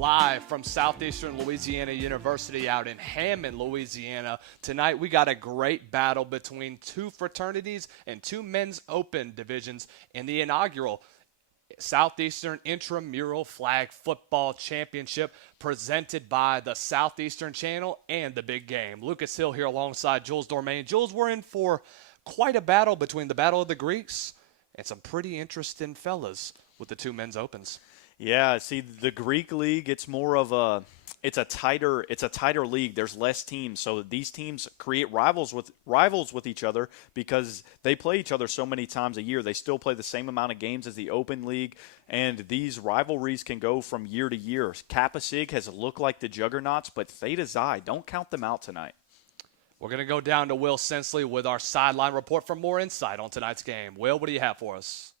live from Southeastern Louisiana University out in Hammond, Louisiana. Tonight we got a great battle between two fraternities and two men's open divisions in the inaugural Southeastern Intramural Flag Football Championship presented by the Southeastern Channel and The Big Game. Lucas Hill here alongside Jules Dormain. Jules, we're in for quite a battle between the Battle of the Greeks and some pretty interesting fellas with the two men's opens. Yeah, see, the Greek league, it's more of a tighter league. There's less teams, so these teams create rivals with each other because they play each other so many times a year. They still play the same amount of games as the Open League, and these rivalries can go from year to year. Kappa Sig has looked like the juggernauts, but Theta Xi, don't count them out tonight. We're going to go down to Will Sensley with our sideline report for more insight on tonight's game. Will, what do you have for us?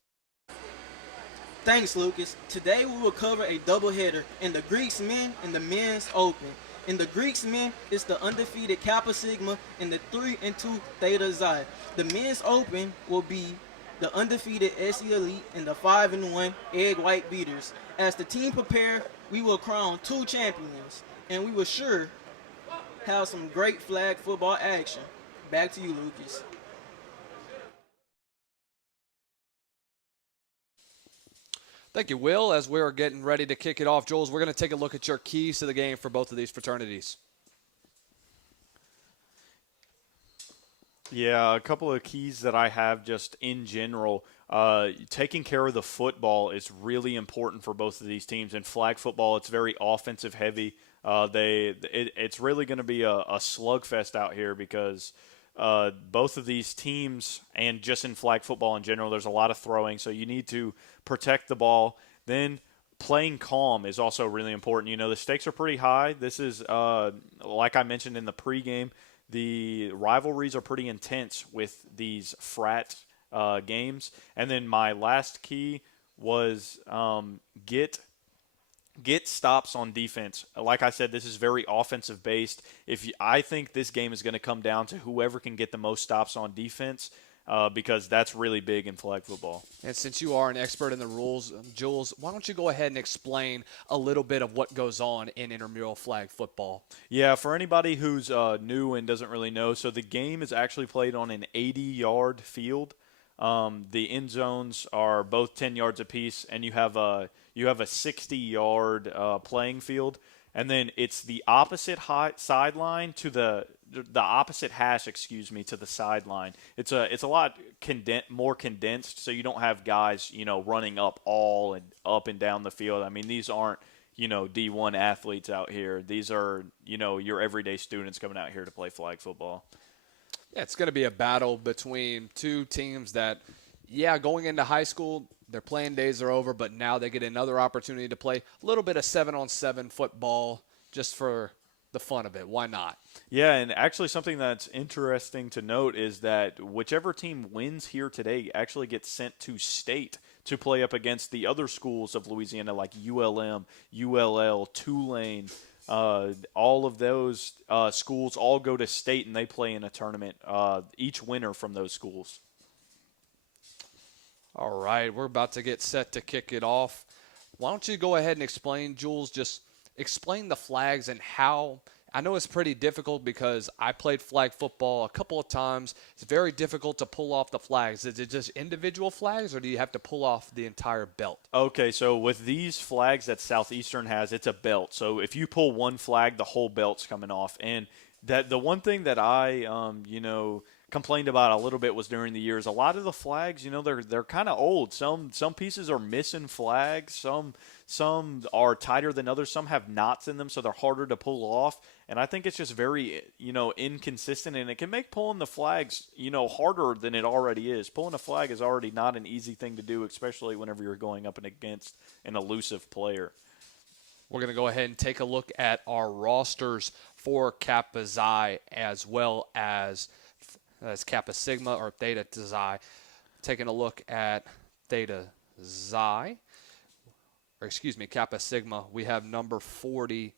Thanks, Lucas. Today we will cover a doubleheader in the Greeks men and the men's open. In the Greeks men, it's the undefeated Kappa Sigma and the 3-2 Theta Xi. The men's open will be the undefeated SE Elite and the 5-1 Egg White Beaters. As the team prepare, we will crown two champions, and we will sure have some great flag football action. Back to you, Lucas. Thank you, Will. As we're getting ready to kick it off, Jules, we're going to take a look at your keys to the game for both of these fraternities. Yeah, a couple of keys that I have just in general. Taking care of the football is really important for both of these teams. In flag football, it's very offensive heavy. It's really going to be a slugfest out here because both of these teams, and just in flag football in general, there's a lot of throwing, so you need to protect the ball. Then playing calm is also really important. You know, the stakes are pretty high. This is, like I mentioned in the pregame, the rivalries are pretty intense with these frat games. And then my last key was get stops on defense. Like I said, this is very offensive based. I think this game is going to come down to whoever can get the most stops on defense, because that's really big in flag football. And since you are an expert in the rules, Jules, why don't you go ahead and explain a little bit of what goes on in intramural flag football? Yeah, for anybody who's new and doesn't really know, so the game is actually played on an 80-yard field. The end zones are both 10 yards apiece, and you have a 60-yard playing field, and then it's the opposite sideline to the opposite hash, to the sideline. It's a lot more condensed, so you don't have guys running up and down the field. I mean, these aren't D1 athletes out here. These are your everyday students coming out here to play flag football. Yeah, it's going to be a battle between two teams that, going into high school, their playing days are over, but now they get another opportunity to play a little bit of 7-on-7 football just for the fun of it. Why not? Yeah, and actually something that's interesting to note is that whichever team wins here today actually gets sent to state to play up against the other schools of Louisiana like ULM, ULL, Tulane. All of those schools all go to state and they play in a tournament, each winner from those schools. All right, we're about to get set to kick it off. Why don't you go ahead and explain, Jules, just explain the flags and how. I know it's pretty difficult because I played flag football a couple of times. It's very difficult to pull off the flags. Is it just individual flags, or do you have to pull off the entire belt? Okay, so with these flags that Southeastern has, it's a belt. So if you pull one flag, the whole belt's coming off. And the one thing that I, complained about a little bit was during the years, a lot of the flags, they're kind of old. Some pieces are missing flags. Some are tighter than others. Some have knots in them, so they're harder to pull off. And I think it's just very, inconsistent, and it can make pulling the flags, harder than it already is. Pulling a flag is already not an easy thing to do, especially whenever you're going up and against an elusive player. We're going to go ahead and take a look at our rosters for Kappa Xi as well as Kappa Sigma or Theta Xi. Taking a look at Theta Xi, Kappa Sigma, we have number 40,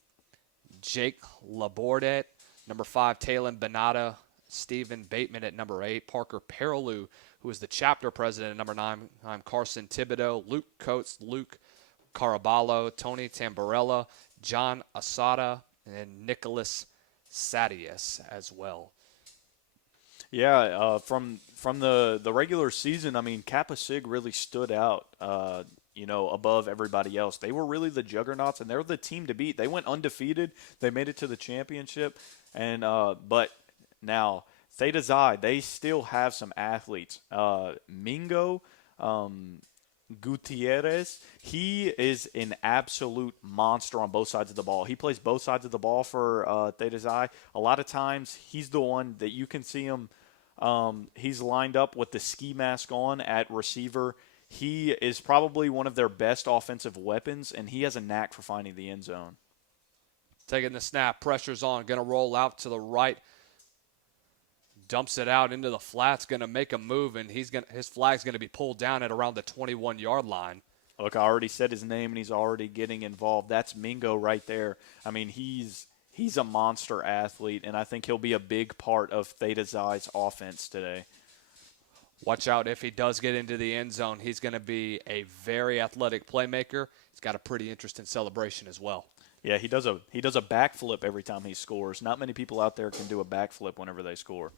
Jake Labordet, number 5, Talon Benata, Stephen Bateman at number 8, Parker Perilou, who is the chapter president at number 9, I'm Carson Thibodeau, Luke Coates, Luke Caraballo, Tony Tamborella, John Asada, and Nicholas Sadius as well. Yeah, from the regular season, I mean, Kappa Sig really stood out, above everybody else. They were really the juggernauts, and they're the team to beat. They went undefeated. They made it to the championship, and but now Theta Xi, they still have some athletes. Mingo Gutierrez, he is an absolute monster on both sides of the ball. He plays both sides of the ball for Theta Xi. A lot of times, he's the one that you can see him. He's lined up with the ski mask on at receiver. He is probably one of their best offensive weapons, and he has a knack for finding the end zone. Taking the snap, pressure's on, going to roll out to the right. Dumps it out into the flats, going to make a move, and his flag's going to be pulled down at around the 21-yard line. Look, I already said his name, and he's already getting involved. That's Mingo right there. I mean, he's a monster athlete, and I think he'll be a big part of Theta Xi's offense today. Watch out if he does get into the end zone. He's going to be a very athletic playmaker. He's got a pretty interesting celebration as well. Yeah, he does a backflip every time he scores. Not many people out there can do a backflip whenever they score.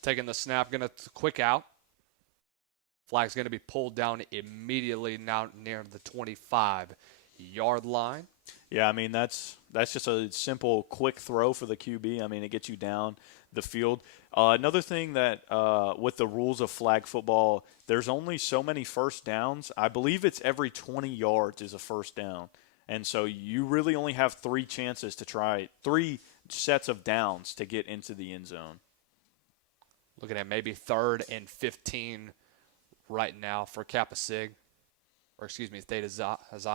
Taking the snap, going to quick out. Flag's going to be pulled down immediately now near the 25-yard line. Yeah, I mean, that's just a simple, quick throw for the QB. I mean, it gets you down the field. Another thing that with the rules of flag football, there's only so many first downs. I believe it's every 20 yards is a first down. And so you really only have three sets of downs to get into the end zone. Looking at maybe 3rd and 15 right now for Kappa Sig, Theta Xi.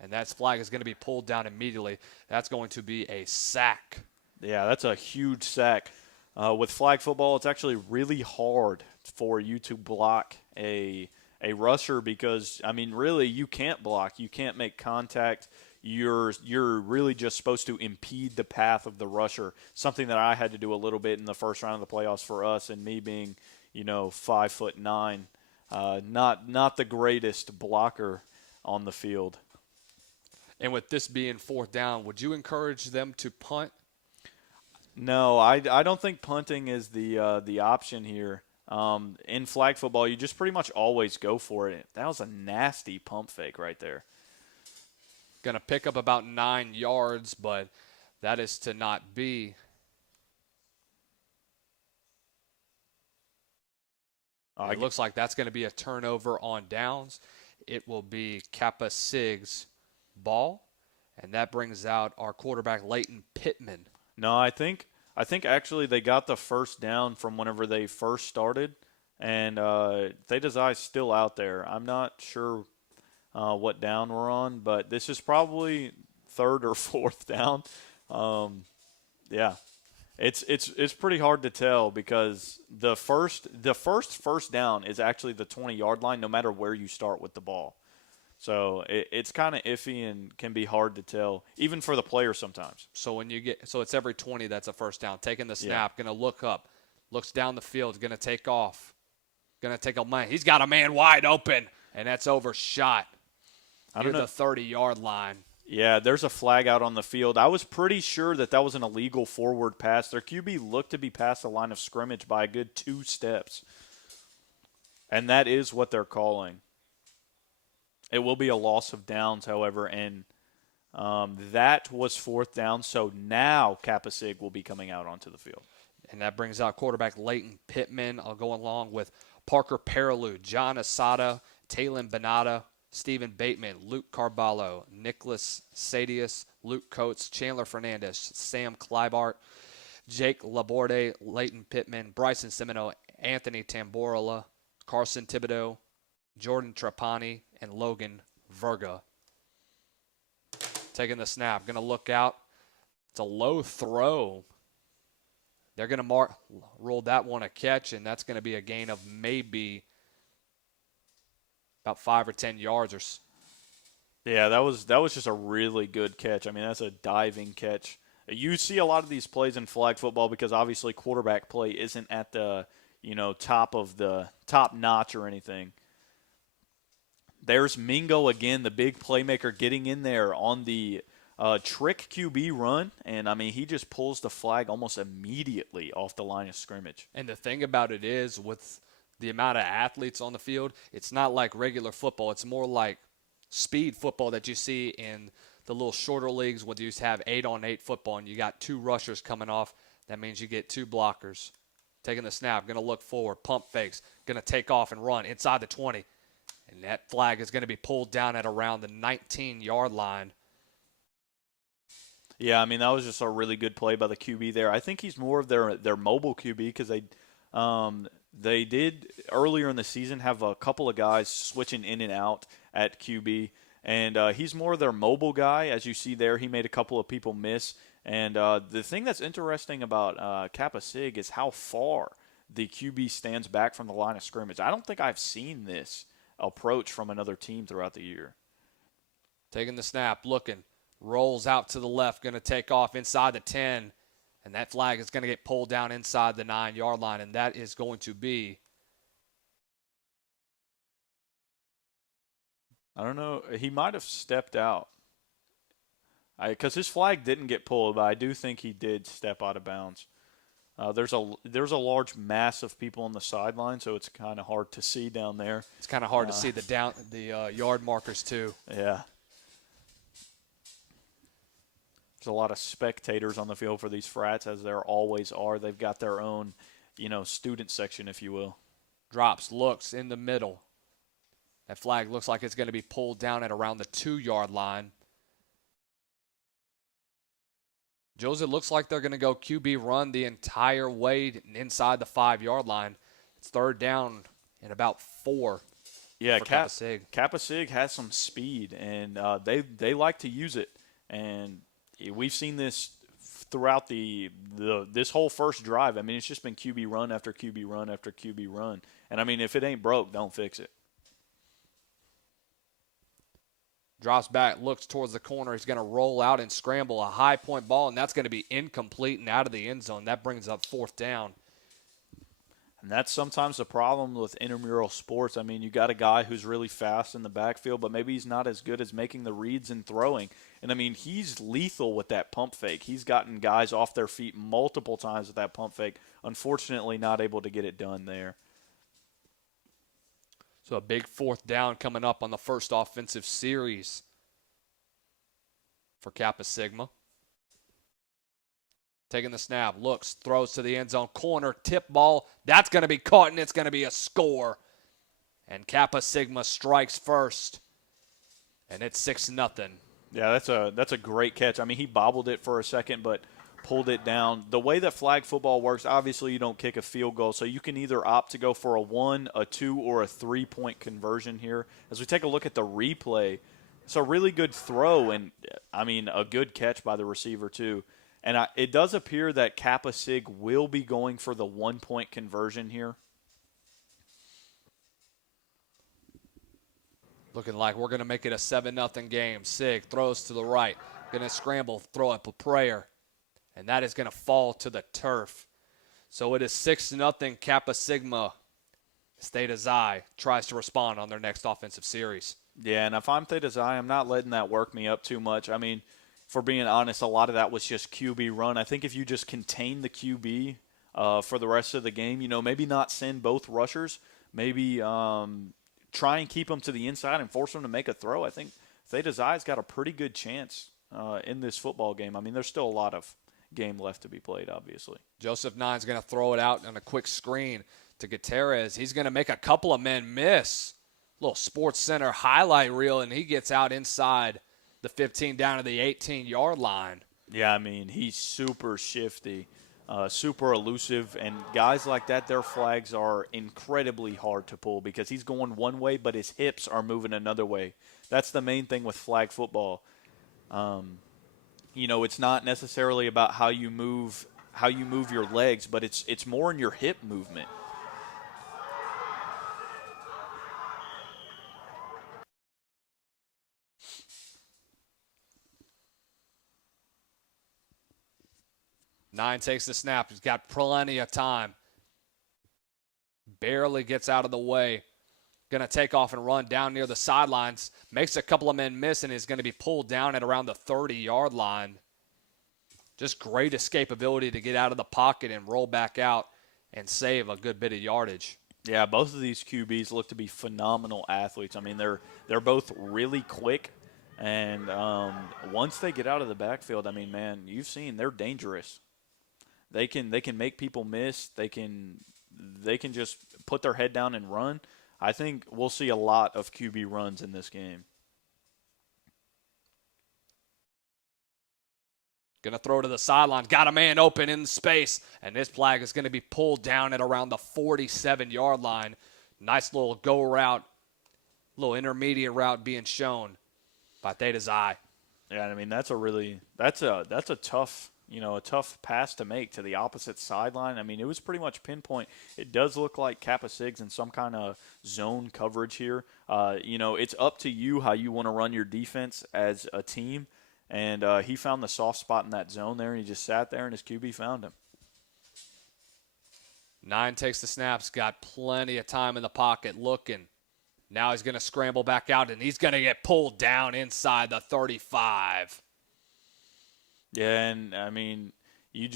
And that flag is going to be pulled down immediately. That's going to be a sack. Yeah, that's a huge sack. With flag football, it's actually really hard for you to block a rusher because, I mean, really, you can't block. You can't make contact. You're really just supposed to impede the path of the rusher, something that I had to do a little bit in the first round of the playoffs for us, and me being, 5'9", not the greatest blocker on the field. And with this being 4th down, would you encourage them to punt? No, I don't think punting is the option here. In flag football, you just pretty much always go for it. That was a nasty pump fake right there. Going to pick up about 9 yards, but that is to not be. It looks like that's going to be a turnover on downs. It will be Kappa Sig's ball, and that brings out our quarterback, Leighton Pittman. No, I think actually they got the first down from whenever they first started, and Theta Xi's still out there. I'm not sure what down we're on, but this is probably 3rd or 4th down. Yeah, it's pretty hard to tell because the first down is actually the 20-yard line, no matter where you start with the ball. So it's kind of iffy and can be hard to tell, even for the player sometimes. So it's every 20 that's a first down. Taking the snap, going to look up, looks down the field, going to take off, going to take a man. He's got a man wide open, and that's overshot near the 30-yard line. Yeah, there's a flag out on the field. I was pretty sure that was an illegal forward pass. Their QB looked to be past the line of scrimmage by a good 2 steps, and that is what they're calling. It will be a loss of downs, however, and that was 4th down. So now Kappa Sig will be coming out onto the field. And that brings out quarterback Leighton Pittman. I'll go along with Parker Perilou, John Asada, Talon Benata, Stephen Bateman, Luke Carballo, Nicholas Sadius, Luke Coates, Chandler Fernandez, Sam Kleibart, Jake Laborde, Leighton Pittman, Bryson Semino, Anthony Tamborilla, Carson Thibodeau, Jordan Trapani, and Logan Verga. Taking the snap, going to look out. It's a low throw. They're going to roll that one a catch, and that's going to be a gain of maybe about 5 or 10 yards. Yeah, that was just a really good catch. I mean, that's a diving catch. You see a lot of these plays in flag football because obviously quarterback play isn't at the top notch or anything. there's Mingo again, the big playmaker, getting in there on the trick QB run. And, I mean, he just pulls the flag almost immediately off the line of scrimmage. And the thing about it is, with the amount of athletes on the field, it's not like regular football. It's more like speed football that you see in the little shorter leagues where you used to have 8-on-8 football and you got 2 rushers coming off. That means you get 2 blockers. Taking the snap, going to look forward, pump fakes, going to take off and run inside the 20. And that flag is going to be pulled down at around the 19-yard line. Yeah, I mean, that was just a really good play by the QB there. I think he's more of their mobile QB because they did earlier in the season have a couple of guys switching in and out at QB. And he's more their mobile guy. As you see there, he made a couple of people miss. And the thing that's interesting about Kappa Sig is how far the QB stands back from the line of scrimmage. I don't think I've seen this approach from another team throughout the year. Taking the snap, looking, rolls out to the left, going to take off inside the 10. And that flag is going to get pulled down inside the 9-yard line. And that is going to be, I don't know. He might have stepped out. Because his flag didn't get pulled, but I do think he did step out of bounds. There's a large mass of people on the sideline, so it's kind of hard to see down there. It's kind of hard to see the yard markers too. Yeah. There's a lot of spectators on the field for these frats, as there always are. They've got their own, student section, if you will. Drops, looks in the middle. That flag looks like it's going to be pulled down at around the 2-yard line. Joseph, looks like they're going to go QB run the entire way inside the 5-yard line. It's third down in about 4. Yeah, Kappa Sig. Kappa Sig has some speed, and they like to use it. And we've seen this throughout this whole first drive. I mean, it's just been QB run after QB run after QB run. And, I mean, if it ain't broke, don't fix it. Drops back, looks towards the corner. He's going to roll out and scramble a high-point ball, and that's going to be incomplete and out of the end zone. That brings up 4th down. And that's sometimes the problem with intramural sports. I mean, you got a guy who's really fast in the backfield, but maybe he's not as good as making the reads and throwing. And, I mean, he's lethal with that pump fake. He's gotten guys off their feet multiple times with that pump fake. Unfortunately, not able to get it done there. So a big 4th down coming up on the first offensive series for Kappa Sigma. Taking the snap, looks, throws to the end zone, corner, tip ball. That's going to be caught, and it's going to be a score. And Kappa Sigma strikes first, and it's 6-0. Yeah, that's a great catch. I mean, he bobbled it for a second, but pulled it down. The way that flag football works, obviously you don't kick a field goal, so you can either opt to go for a 1, a 2, or a 3-point conversion here. As we take a look at the replay, it's a really good throw, and, I mean, a good catch by the receiver too. And it does appear that Kappa Sig will be going for the 1-point conversion here. Looking like we're going to make it a 7-0 game. Sig throws to the right. Going to scramble, throw up a prayer. And that is going to fall to the turf. So it is 6-0 Kappa Sigma. Theta Xi tries to respond on their next offensive series. Yeah, and if I'm Theta Xi, I'm not letting that work me up too much. I mean, for being honest, a lot of that was just QB run. I think if you just contain the QB for the rest of the game, maybe not send both rushers, maybe try and keep them to the inside and force them to make a throw. I think Theta Xi's got a pretty good chance in this football game. I mean, there's still a lot of game left to be played, obviously. Joseph Nine's going to throw it out on a quick screen to Gutierrez. He's going to make a couple of men miss. Little Sports Center highlight reel, and he gets out inside the 15 down to the 18-yard line. Yeah, I mean, he's super shifty, super elusive, and guys like that, their flags are incredibly hard to pull because he's going one way, but his hips are moving another way. That's the main thing with flag football. It's not necessarily about how you move your legs, but it's more in your hip movement. Nine takes the snap. He's got plenty of time. Barely gets out of the way. going to take off and run down near the sidelines. Makes a couple of men miss and is going to be pulled down at around the 30-yard line. Just great escapability to get out of the pocket and roll back out and save a good bit of yardage. Yeah, both of these QBs look to be phenomenal athletes. I mean, they're both really quick, and once they get out of the backfield, I mean, man, you've seen they're dangerous. They can make people miss. They can just put their head down and run. I think we'll see a lot of QB runs in this game. Going to throw to the sideline. Got a man open in space. And this flag is going to be pulled down at around the 47-yard line. Nice little go route. Little intermediate route being shown by Theta Xi. Yeah, I mean, that's a tough, a tough pass to make to the opposite sideline. I mean, it was pretty much pinpoint. It does look like Kappa Sig's in some kind of zone coverage here. It's up to you how you want to run your defense as a team. And he found the soft spot in that zone there, and he just sat there, and his QB found him. 9 takes the snaps, got plenty of time in the pocket looking. Now he's going to scramble back out, and he's going to get pulled down inside the 35. Yeah, and, I mean, you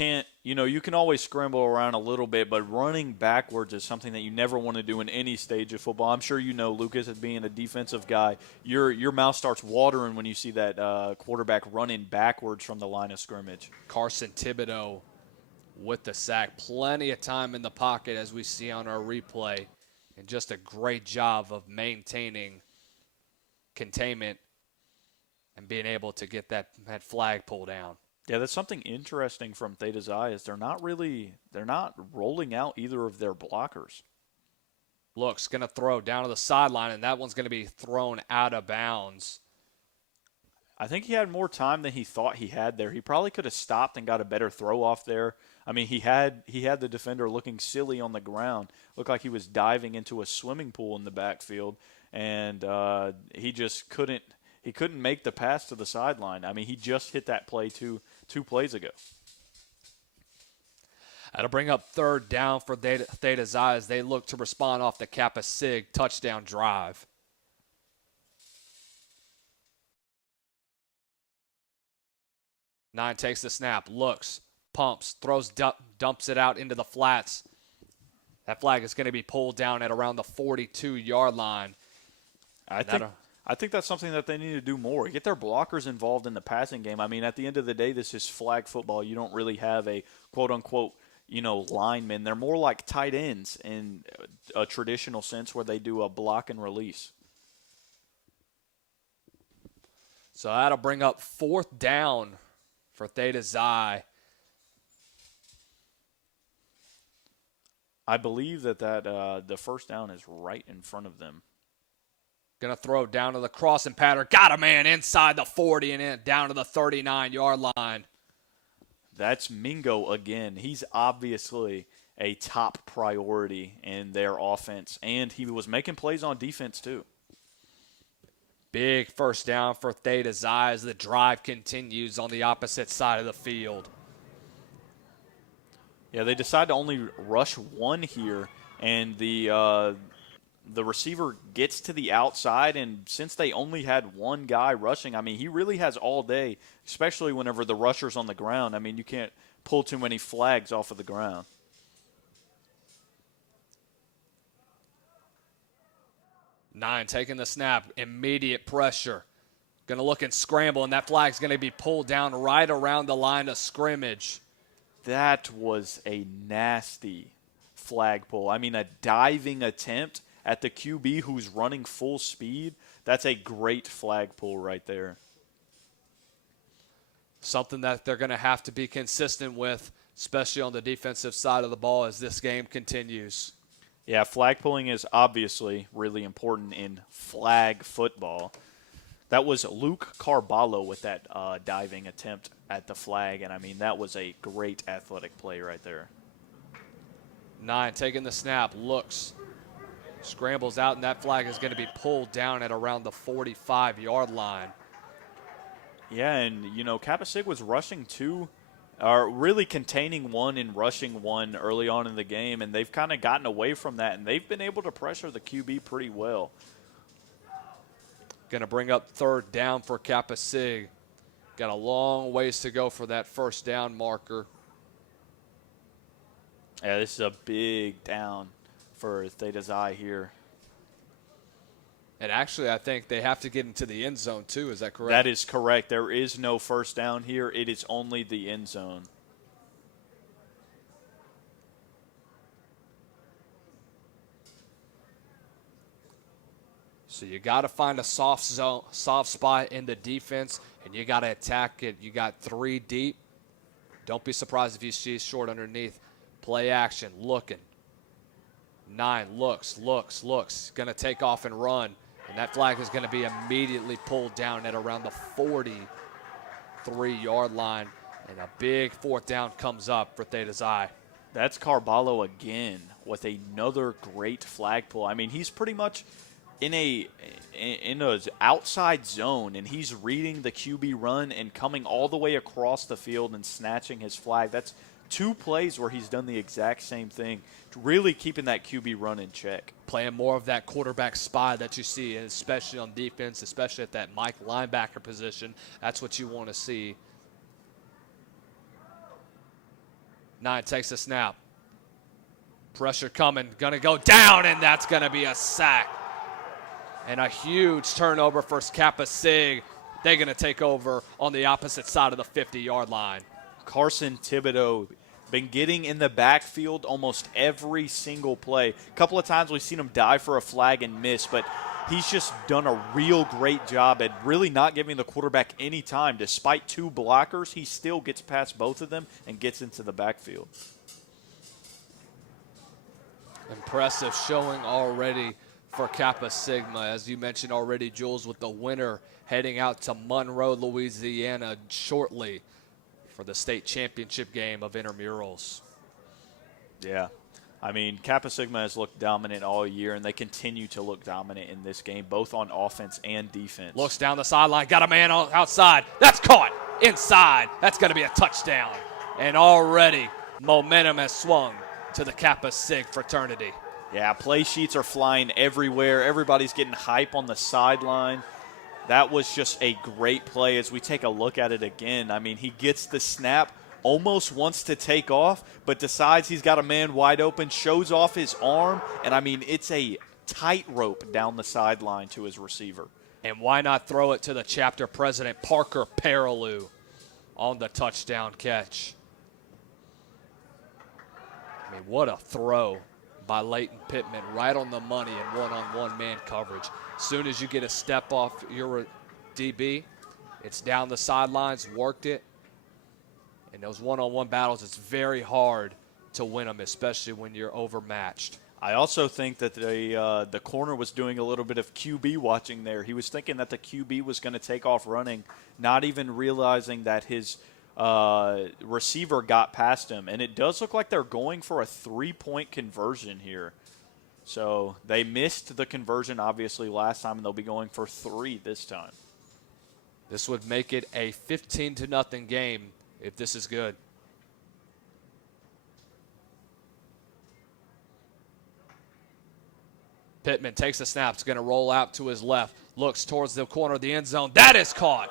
can always scramble around a little bit, but running backwards is something that you never want to do in any stage of football. I'm sure you know, Lucas, as being a defensive guy, your mouth starts watering when you see that quarterback running backwards from the line of scrimmage. Carson Thibodeau with the sack. Plenty of time in the pocket as we see on our replay, and just a great job of maintaining containment and being able to get that flag pulled down. Yeah, that's something interesting from Theta Xi is they're not rolling out either of their blockers. Looks going to throw down to the sideline, and that one's going to be thrown out of bounds. I think he had more time than he thought he had there. He probably could have stopped and got a better throw off there. I mean, he had the defender looking silly on the ground. Looked like he was diving into a swimming pool in the backfield, and he just couldn't. He couldn't make the pass to the sideline. I mean, he just hit that play two plays ago. That'll bring up third down for Theta Xi as they look to respond off the Kappa Sig touchdown drive. Nine takes the snap, looks, pumps, throws, dumps it out into the flats. That flag is going to be pulled down at around the 42-yard line. I think that's something that they need to do more. Get their blockers involved in the passing game. I mean, at the end of the day, this is flag football. You don't really have a quote-unquote, lineman. They're more like tight ends in a traditional sense where they do a block and release. So that'll bring up fourth down for Theta Xi. I believe that the first down is right in front of them. Going to throw down to the crossing pattern. Got a man inside the 40 and in, down to the 39-yard line. That's Mingo again. He's obviously a top priority in their offense, and he was making plays on defense too. Big first down for Theta Xi as the drive continues on the opposite side of the field. Yeah, they decide to only rush one here, and the receiver gets to the outside, and since they only had one guy rushing, I mean, he really has all day, especially whenever the rusher's on the ground. I mean, you can't pull too many flags off of the ground. Nine taking the snap, immediate pressure. Going to look and scramble, and that flag's going to be pulled down right around the line of scrimmage. That was a nasty flag pull. I mean, a diving attempt at the QB who's running full speed. That's a great flag pull right there. Something that they're going to have to be consistent with, especially on the defensive side of the ball as this game continues. Yeah, flag pulling is obviously really important in flag football. That was Luke Carballo with that diving attempt at the flag, and I mean, that was a great athletic play right there. Nine taking the snap, looks, scrambles out, and that flag is going to be pulled down at around the 45-yard line. Yeah, and, Kappa Sig was rushing two are really containing one and rushing one early on in the game, and they've kind of gotten away from that, and they've been able to pressure the QB pretty well. Going to bring up third down for Kappa Sig. Got a long ways to go for that first down marker. Yeah, this is a big down for Theta Xi here. And actually, I think they have to get into the end zone, too. Is that correct? That is correct. There is no first down here. It is only the end zone. So you got to find a soft spot in the defense, and you got to attack it. You got 3 deep. Don't be surprised if you see short underneath. Play action, looking. 9 looks. Going to take off and run. And that flag is going to be immediately pulled down at around the 43-yard line. And a big fourth down comes up for Theta Xi. That's Carballo again with another great flag pull. I mean, he's pretty much in a outside zone, and he's reading the QB run and coming all the way across the field and snatching his flag. That's 2 plays where he's done the exact same thing, really keeping that QB run in check. Playing more of that quarterback spy that you see, especially on defense, especially at that Mike linebacker position. That's what you want to see. 9 takes a snap. Pressure coming, going to go down, and that's going to be a sack. And a huge turnover for Kappa Sig. They're going to take over on the opposite side of the 50-yard line. Carson Thibodeau been getting in the backfield almost every single play. A couple of times we've seen him dive for a flag and miss, but he's just done a real great job at really not giving the quarterback any time. Despite 2 blockers, he still gets past both of them and gets into the backfield. Impressive showing already for Kappa Sigma. As you mentioned already, Jules, with the winner heading out to Monroe, Louisiana shortly for the state championship game of intramurals. Yeah. I mean, Kappa Sigma has looked dominant all year, and they continue to look dominant in this game, both on offense and defense. Looks down the sideline, got a man outside. That's caught inside. That's going to be a touchdown. And already momentum has swung to the Kappa Sig fraternity. Yeah, play sheets are flying everywhere. Everybody's getting hype on the sideline. That was just a great play as we take a look at it again. I mean, he gets the snap, almost wants to take off, but decides he's got a man wide open, shows off his arm, and, I mean, it's a tightrope down the sideline to his receiver. And why not throw it to the chapter president, Parker Perilou, on the touchdown catch? I mean, what a throw by Leighton Pittman, right on the money in one-on-one man coverage. Soon as you get a step off your DB, it's down the sidelines, worked it. In those one-on-one battles, it's very hard to win them, especially when you're overmatched. I also think that the corner was doing a little bit of QB watching there. He was thinking that the QB was going to take off running, not even realizing that his receiver got past him. And it does look like they're going for a 3-point conversion here. So they missed the conversion, obviously, last time, and they'll be going for 3 this time. This would make it a 15-0 game if this is good. Pittman takes the snap. It's going to roll out to his left. Looks towards the corner of the end zone. That is caught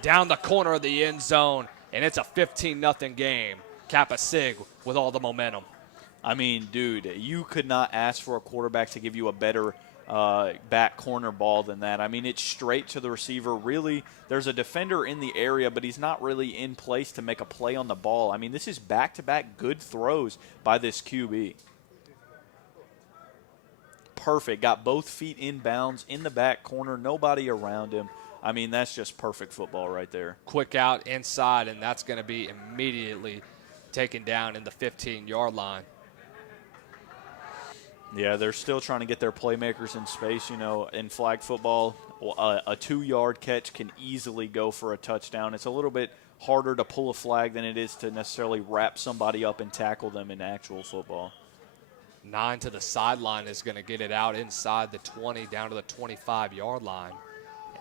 down the corner of the end zone, and it's a 15-0 game. Kappa Sig with all the momentum. I mean, dude, you could not ask for a quarterback to give you a better back corner ball than that. I mean, it's straight to the receiver. Really, there's a defender in the area, but he's not really in place to make a play on the ball. I mean, this is back-to-back good throws by this QB. Perfect. Got both feet in bounds in the back corner, nobody around him. I mean, that's just perfect football right there. Quick out inside, and that's going to be immediately taken down in the 15-yard line. Yeah, they're still trying to get their playmakers in space. You know, in flag football, a 2-yard catch can easily go for a touchdown. It's a little bit harder to pull a flag than it is to necessarily wrap somebody up and tackle them in actual football. 9 to the sideline is going to get it out inside the 20 down to the 25-yard line.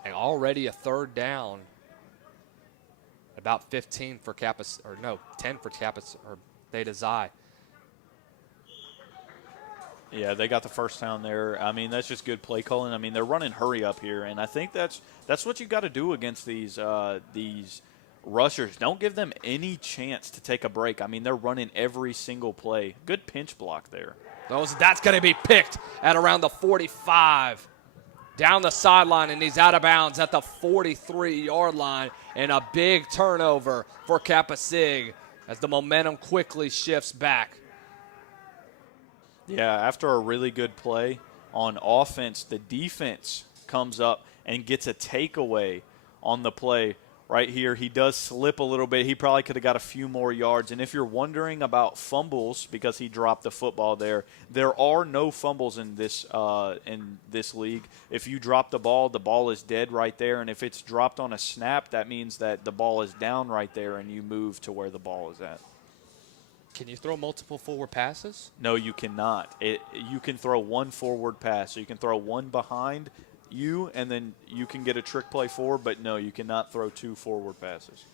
And already a third down. About 15 for Kappa, or no, 10 for Kappa or Theta Xi. Yeah, they got the first down there. I mean, that's just good play calling. I mean, they're running hurry up here, and I think that's what you got to do against these rushers. Don't give them any chance to take a break. I mean, they're running every single play. Good pinch block there. That's going to be picked at around the 45. Down the sideline, and he's out of bounds at the 43-yard line, and a big turnover for Kappa Sig as the momentum quickly shifts back. Yeah, after a really good play on offense, the defense comes up and gets a takeaway on the play. Right here, he does slip a little bit. He probably could have got a few more yards. And if you're wondering about fumbles because he dropped the football there are no fumbles in this league. If you drop the ball is dead right there. And if it's dropped on a snap, that means that the ball is down right there and you move to where the ball is at. Can you throw multiple forward passes? No, you cannot. You can throw one forward pass. So you can throw one behind you, and then you can get a trick play forward, but no, you cannot throw two forward passes.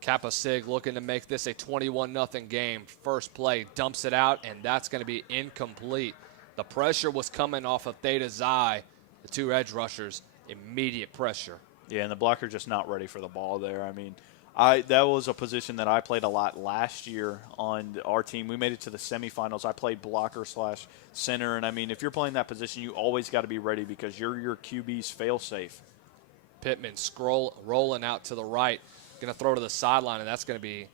Kappa Sig looking to make this a 21-0 game. First play, dumps it out, and that's going to be incomplete. The pressure was coming off of Theta Xi, the two edge rushers, immediate pressure. Yeah, and the blocker just not ready for the ball there. I mean, that was a position that I played a lot last year on our team. We made it to the semifinals. I played blocker/center, and I mean, if you're playing that position, you always got to be ready because you're your QB's fail-safe. Pittman rolling out to the right, going to throw to the sideline, and that's going to be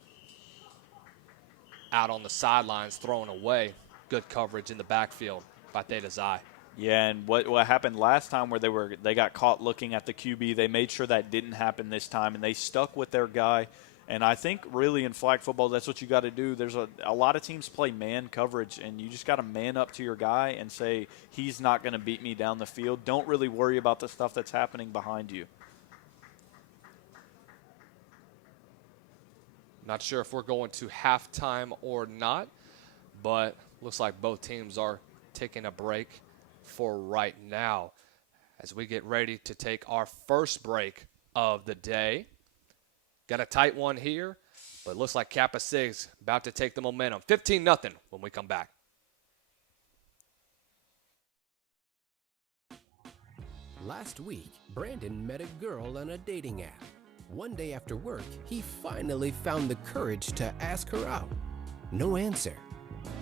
out on the sidelines, thrown away. Good coverage in the backfield by Theta Xi. Yeah, and what happened last time where they got caught looking at the QB, they made sure that didn't happen this time, and they stuck with their guy. And I think really in flag football, that's what you got to do. There's a lot of teams play man coverage, and you just got to man up to your guy and say, he's not going to beat me down the field. Don't really worry about the stuff that's happening behind you. Not sure if we're going to halftime or not, but looks like both teams are taking a break for right now as we get ready to take our first break of the day. Got a tight one here, but looks like Kappa Sig's about to take the momentum. 15-0 when we come back. Last week, Brandon met a girl on a dating app. One day after work, he finally found the courage to ask her out. No answer.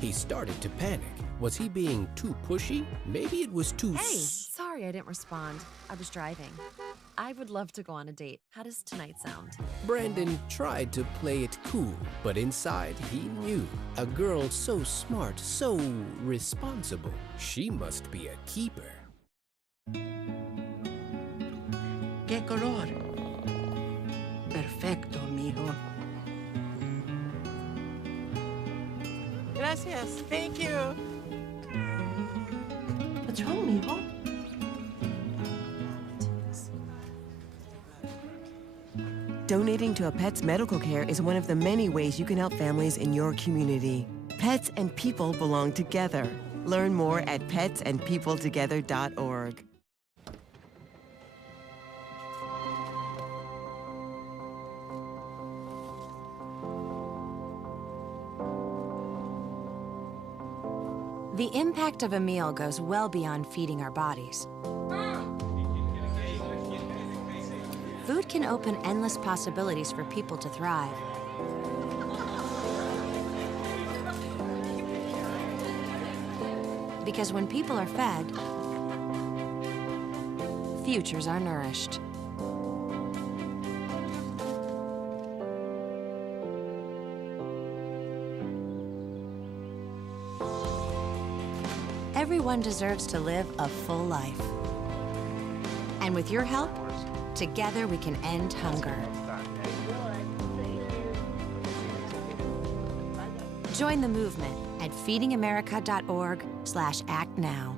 He started to panic. Was he being too pushy? Maybe it was too... Hey, sorry I didn't respond. I was driving. I would love to go on a date. How does tonight sound? Brandon tried to play it cool, but inside he knew. A girl so smart, so responsible. She must be a keeper. ¿Qué color? Perfecto, amigo. Gracias. Thank you. What's wrong, mijo? Donating to a pet's medical care is one of the many ways you can help families in your community. Pets and people belong together. Learn more at petsandpeopletogether.org. The impact of a meal goes well beyond feeding our bodies. Food can open endless possibilities for people to thrive. Because when people are fed, futures are nourished. Everyone deserves to live a full life. And with your help, together we can end hunger. Join the movement at feedingamerica.org/actnow.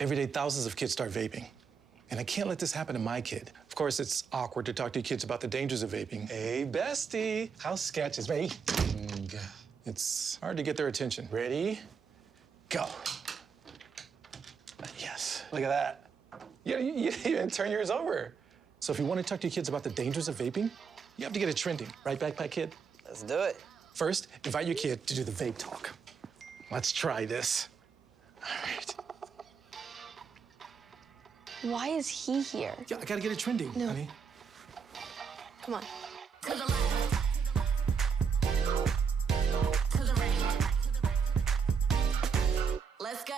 Every day, thousands of kids start vaping. And I can't let this happen to my kid. Of course, it's awkward to talk to your kids about the dangers of vaping. Hey, bestie, how's sketches, ready? It's hard to get their attention. Ready? Go. Yes. Look at that. You even turn yours over. So if you want to talk to your kids about the dangers of vaping, you have to get it trending. Right, Backpack Kid? Let's do it. First, invite your kid to do the vape talk. Let's try this. All right. Why is he here? Yeah, I gotta get it trending, honey. Come on. Let's go.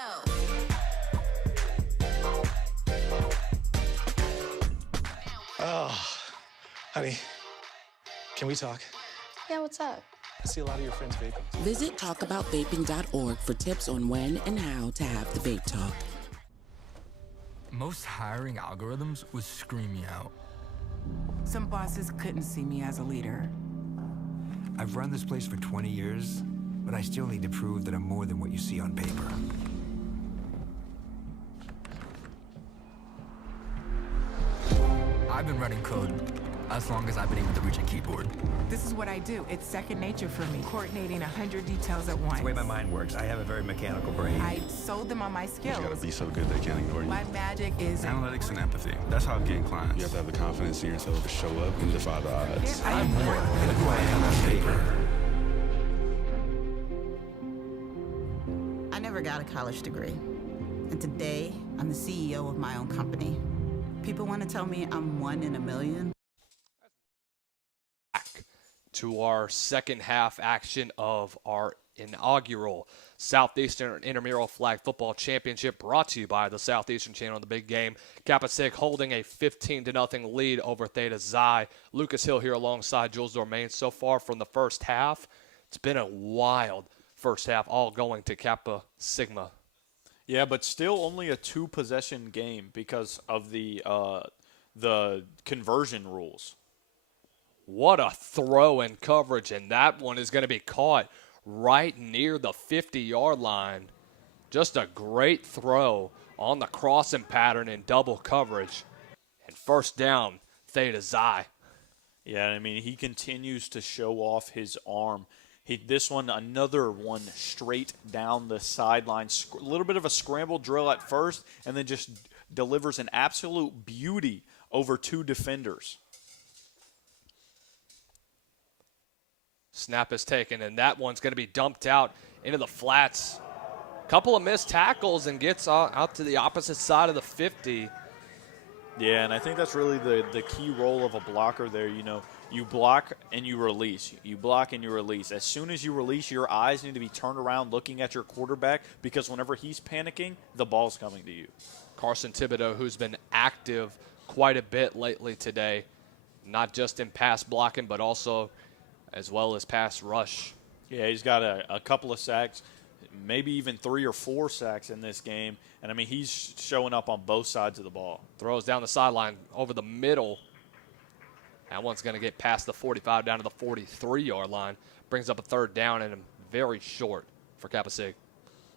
Oh, honey, can we talk? Yeah, what's up? I see a lot of your friends vaping. Visit talkaboutVaping.org for tips on when and how to have the vape talk. Most hiring algorithms would scream me out. Some bosses couldn't see me as a leader. I've run this place for 20 years, but I still need to prove that I'm more than what you see on paper. I've been running code as long as I've been able to reach a keyboard. This is what I do. It's second nature for me, coordinating 100 details at once. It's the way my mind works. I have a very mechanical brain. I sold them on my skills. You gotta be so good they can't ignore you. My magic is analytics and empathy. That's how I'm getting clients. You have to have the confidence in yourself to show up and defy the odds. I'm more than who I am on paper. I never got a college degree. And today, I'm the CEO of my own company. People want to tell me I'm one in a million. Back to our second half action of our inaugural Southeastern Intramural Flag Football Championship, brought to you by the Southeastern Channel on the Big Game. Kappa Sigma holding a 15-0 lead over Theta Xi. Lucas Hill here alongside Jules Dormain. So far from the first half, it's been a wild first half, all going to Kappa Sigma. Yeah, but still only a 2-possession game because of the conversion rules. What a throw in coverage, and that one is going to be caught right near the 50-yard line. Just a great throw on the crossing pattern in double coverage. And first down, Theta Xi. Yeah, I mean, he continues to show off his arm. This one, another one straight down the sideline. A little bit of a scramble drill at first, and then just delivers an absolute beauty over 2 defenders. Snap is taken, and that one's going to be dumped out into the flats. Couple of missed tackles and gets out to the opposite side of the 50. Yeah, and I think that's really the key role of a blocker there. You know, you block and you release. You block and you release. As soon as you release, your eyes need to be turned around looking at your quarterback, because whenever he's panicking, the ball's coming to you. Carson Thibodeau, who's been active quite a bit lately today, not just in pass blocking, but also as well as pass rush. Yeah, he's got a couple of sacks, maybe even 3 or 4 sacks in this game. And, I mean, he's showing up on both sides of the ball. Throws down the sideline over the middle. That one's going to get past the 45 down to the 43-yard line. Brings up a third down, and very short for Kappa Sig.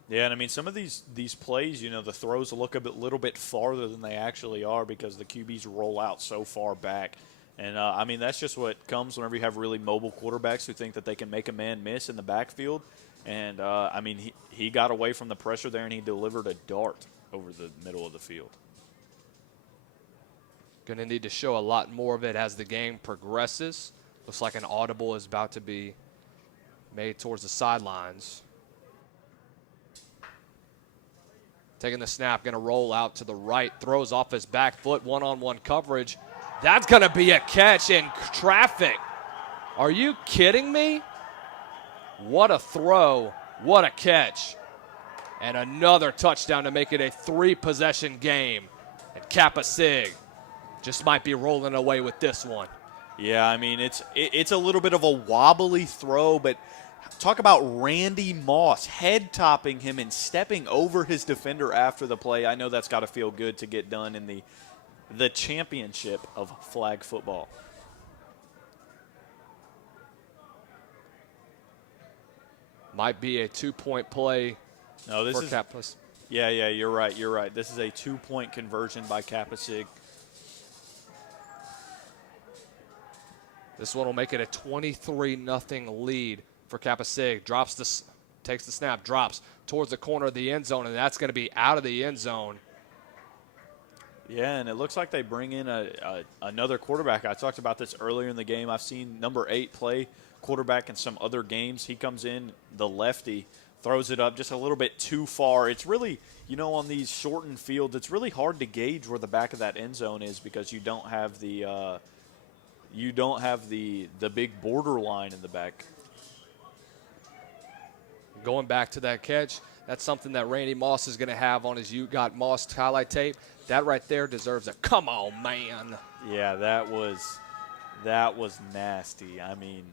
Yeah, and I mean, some of these plays, you know, the throws look a little bit farther than they actually are because the QBs roll out so far back. And, I mean, that's just what comes whenever you have really mobile quarterbacks who think that they can make a man miss in the backfield. And, I mean, he got away from the pressure there, and he delivered a dart over the middle of the field. Going to need to show a lot more of it as the game progresses. Looks like an audible is about to be made towards the sidelines. Taking the snap, going to roll out to the right, throws off his back foot, one-on-one coverage. That's going to be a catch in traffic. Are you kidding me? What a throw, what a catch. And another touchdown to make it a 3-possession game. And Kappa Sig just might be rolling away with this one. Yeah, I mean, it's a little bit of a wobbly throw, but talk about Randy Moss head-topping him and stepping over his defender after the play. I know that's got to feel good to get done in the championship of flag football. Might be a 2-point play for Kappa. Yeah, you're right. This is a 2-point conversion by Kappa Sig. This one will make it a 23-0 lead for Kappa Sig. Takes the snap, drops towards the corner of the end zone, and that's going to be out of the end zone. Yeah, and it looks like they bring in another quarterback. I talked about this earlier in the game. I've seen number 8 play quarterback in some other games. He comes in, the lefty, throws it up just a little bit too far. It's really, on these shortened fields, it's really hard to gauge where the back of that end zone is because you don't have the big borderline in the back. Going back to that catch, that's something that Randy Moss is going to have on his You Got Moss highlight tape. That right there deserves a come on, man. Yeah, that was nasty. I mean,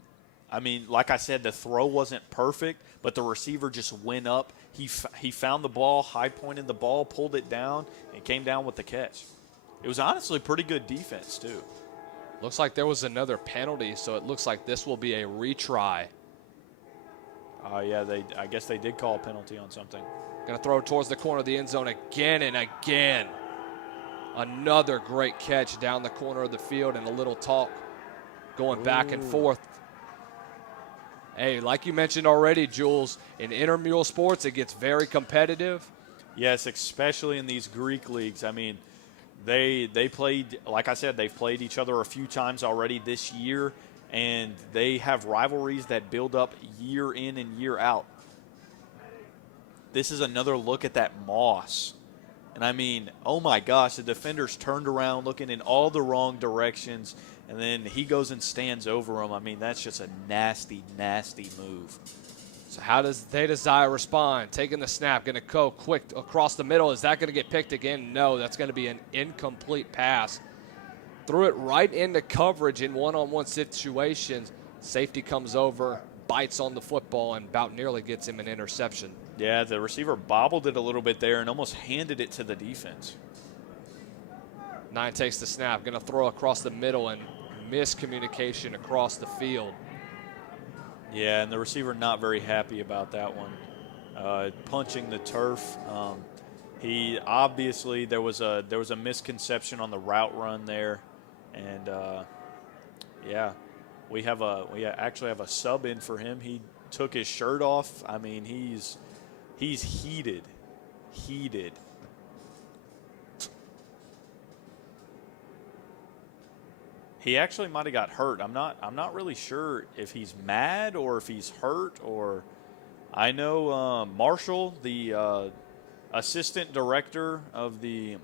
like I said, the throw wasn't perfect, but the receiver just went up. He found the ball, high pointed the ball, pulled it down, and came down with the catch. It was honestly pretty good defense too. Looks like there was another penalty, so it looks like this will be a retry. Yeah, I guess they did call a penalty on something. Going to throw it towards the corner of the end zone again and again. Another great catch down the corner of the field and a little talk going back and forth. Hey, like you mentioned already, Jules, in intramural sports, it gets very competitive. Yes, especially in these Greek leagues. I mean, they played, like I said, they've played each other a few times already this year, and they have rivalries that build up year in and year out. This is another look at that Moss. And I mean, oh my gosh, the defender's turned around looking in all the wrong directions, and then he goes and stands over him. I mean, that's just a nasty, nasty move. So how does Theta Xi respond? Taking the snap, going to go quick across the middle. Is that going to get picked again? No, that's going to be an incomplete pass. Threw it right into coverage in one-on-one situations. Safety comes over, bites on the football, and about nearly gets him an interception. Yeah, the receiver bobbled it a little bit there and almost handed it to the defense. 9 takes the snap, going to throw across the middle and miscommunication across the field. Yeah, and the receiver not very happy about that one. Punching the turf. He obviously there was a misconception on the route run there, and yeah, we actually have a sub in for him. He took his shirt off. I mean, he's heated. He actually might have got hurt. I'm not really sure if he's mad or if he's hurt. Or I know Marshall, the assistant director of the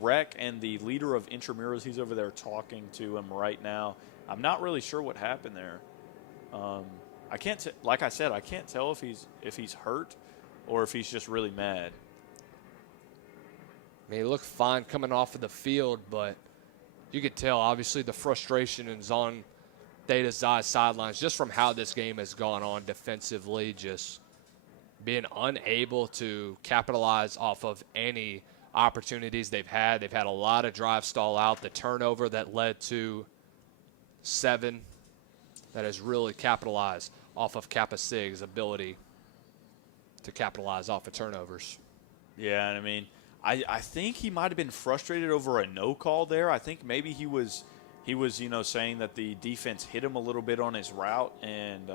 rec and the leader of Intramurals, he's over there talking to him right now. I'm not really sure what happened there. I can't like I said, I can't tell if he's hurt or if he's just really mad. I mean, he looked fine coming off of the field, but you could tell, obviously, the frustration is on Theta Xi's sidelines just from how this game has gone on defensively, just being unable to capitalize off of any opportunities they've had. They've had a lot of drives stall out. The turnover that led to 7 that has really capitalized off of Kappa Sig's ability to capitalize off of turnovers. Yeah, and I mean, I think he might have been frustrated over a no call there. I think maybe he was saying that the defense hit him a little bit on his route, and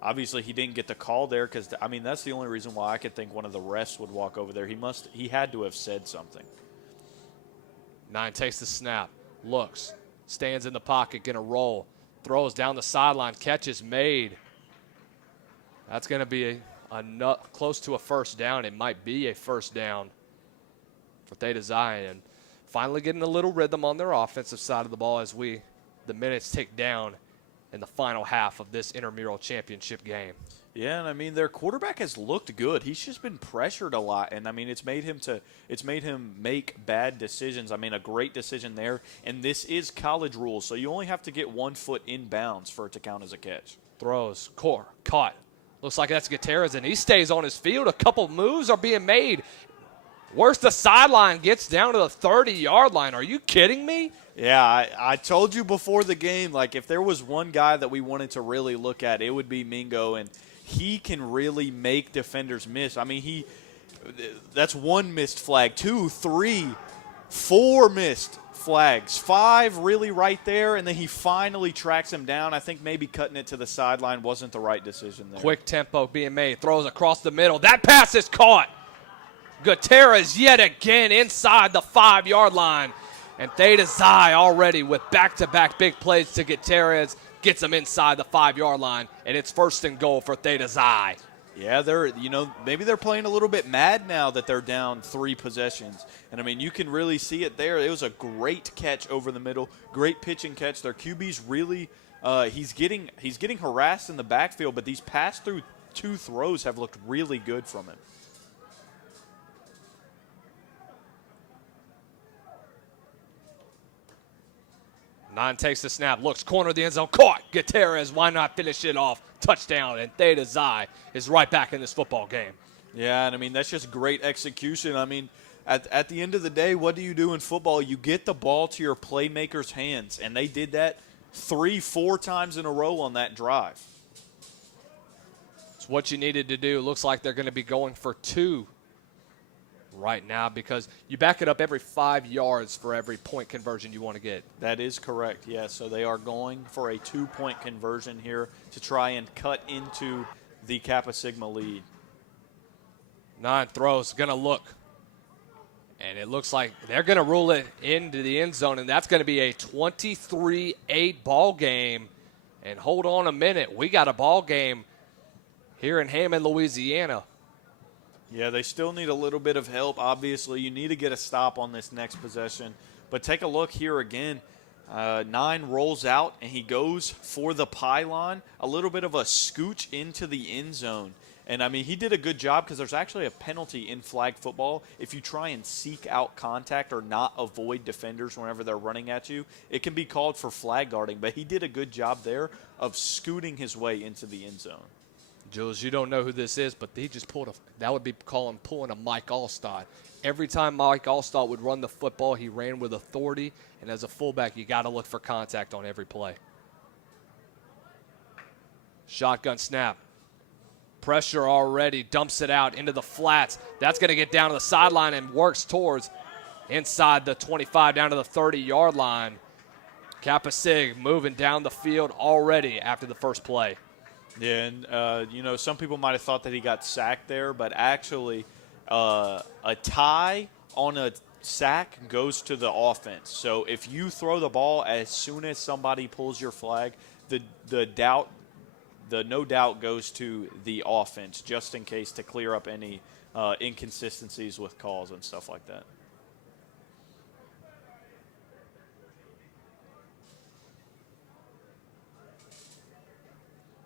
obviously he didn't get the call there because, I mean, that's the only reason why I could think one of the refs would walk over there. He had to have said something. 9 takes the snap, looks, stands in the pocket, going to roll, throws down the sideline, catch is made. That's going to be close to a first down. It might be a first down for Theta Xi, and finally getting a little rhythm on their offensive side of the ball as the minutes tick down in the final half of this intramural championship game. Yeah, and I mean, their quarterback has looked good. He's just been pressured a lot, and I mean, it's made him make bad decisions. I mean, a great decision there, and this is college rules, so you only have to get 1 foot in bounds for it to count as a catch. Throws, caught. Looks like that's Gutierrez, and he stays on his field. A couple moves are being made. Worse, the sideline gets down to the 30-yard line. Are you kidding me? Yeah, I told you before the game, like, if there was one guy that we wanted to really look at, it would be Mingo, and he can really make defenders miss. I mean, that's 1 missed flag, 2, 3, 4 missed flags, 5 really right there, and then he finally tracks him down. I think maybe cutting it to the sideline wasn't the right decision there. Quick tempo being made, throws across the middle. That pass is caught. Gutierrez yet again inside the 5-yard line. And Theta Xi already with back-to-back big plays to Gutierrez gets him inside the 5-yard line, and it's 1st and goal for Theta Xi. Yeah, maybe they're playing a little bit mad now that they're down 3 possessions. And, I mean, you can really see it there. It was a great catch over the middle, great pitch and catch. Their QB's really he's getting harassed in the backfield, but these past through 2 throws have looked really good from him. Nine takes the snap, looks corner of the end zone, caught. Gutierrez, why not finish it off? Touchdown, and Theta Xi is right back in this football game. Yeah, and I mean, that's just great execution. I mean, at the end of the day, what do you do in football? You get the ball to your playmakers' hands, and they did that 3-4 times in a row on that drive. It's what you needed to do. Looks like they're going to be going for 2 right now because you back it up every 5 yards for every point conversion you want to get. That is correct, yes. So they are going for a 2-point conversion here to try and cut into the Kappa Sigma lead. 9 throws, going to look. And it looks like they're going to rule it into the end zone, and that's going to be a 23-8 ball game. And hold on a minute. We got a ball game here in Hammond, Louisiana. Yeah, they still need a little bit of help. Obviously, you need to get a stop on this next possession. But take a look here again. 9 rolls out, and he goes for the pylon. A little bit of a scooch into the end zone. And, I mean, he did a good job because there's actually a penalty in flag football. If you try and seek out contact or not avoid defenders whenever they're running at you, it can be called for flag guarding. But he did a good job there of scooting his way into the end zone. Jules, you don't know who this is, but he just that would be pulling a Mike Allstott. Every time Mike Allstott would run the football, he ran with authority, and as a fullback, you got to look for contact on every play. Shotgun snap. Pressure already, dumps it out into the flats. That's going to get down to the sideline and works towards inside the 25 down to the 30-yard line. Kappa Sig moving down the field already after the first play. Yeah, and, some people might have thought that he got sacked there, but actually a tie on a sack goes to the offense. So if you throw the ball as soon as somebody pulls your flag, the no doubt goes to the offense just in case to clear up any inconsistencies with calls and stuff like that.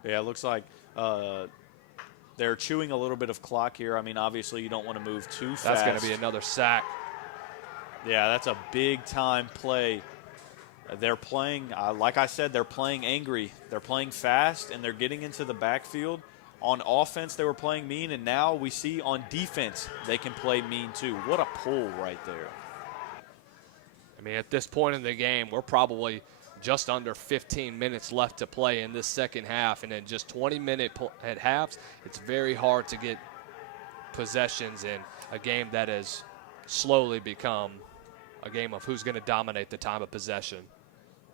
Yeah, it looks like they're chewing a little bit of clock here. I mean, obviously you don't want to move too fast. That's going to be another sack. Yeah, that's a big-time play. They're playing, like I said, they're playing angry. They're playing fast, and they're getting into the backfield. On offense, they were playing mean, and now we see on defense they can play mean too. What a pull right there. I mean, at this point in the game, we're probably just under 15 minutes left to play in this second half, and in just 20-minute at halves, it's very hard to get possessions in a game that has slowly become a game of who's going to dominate the time of possession.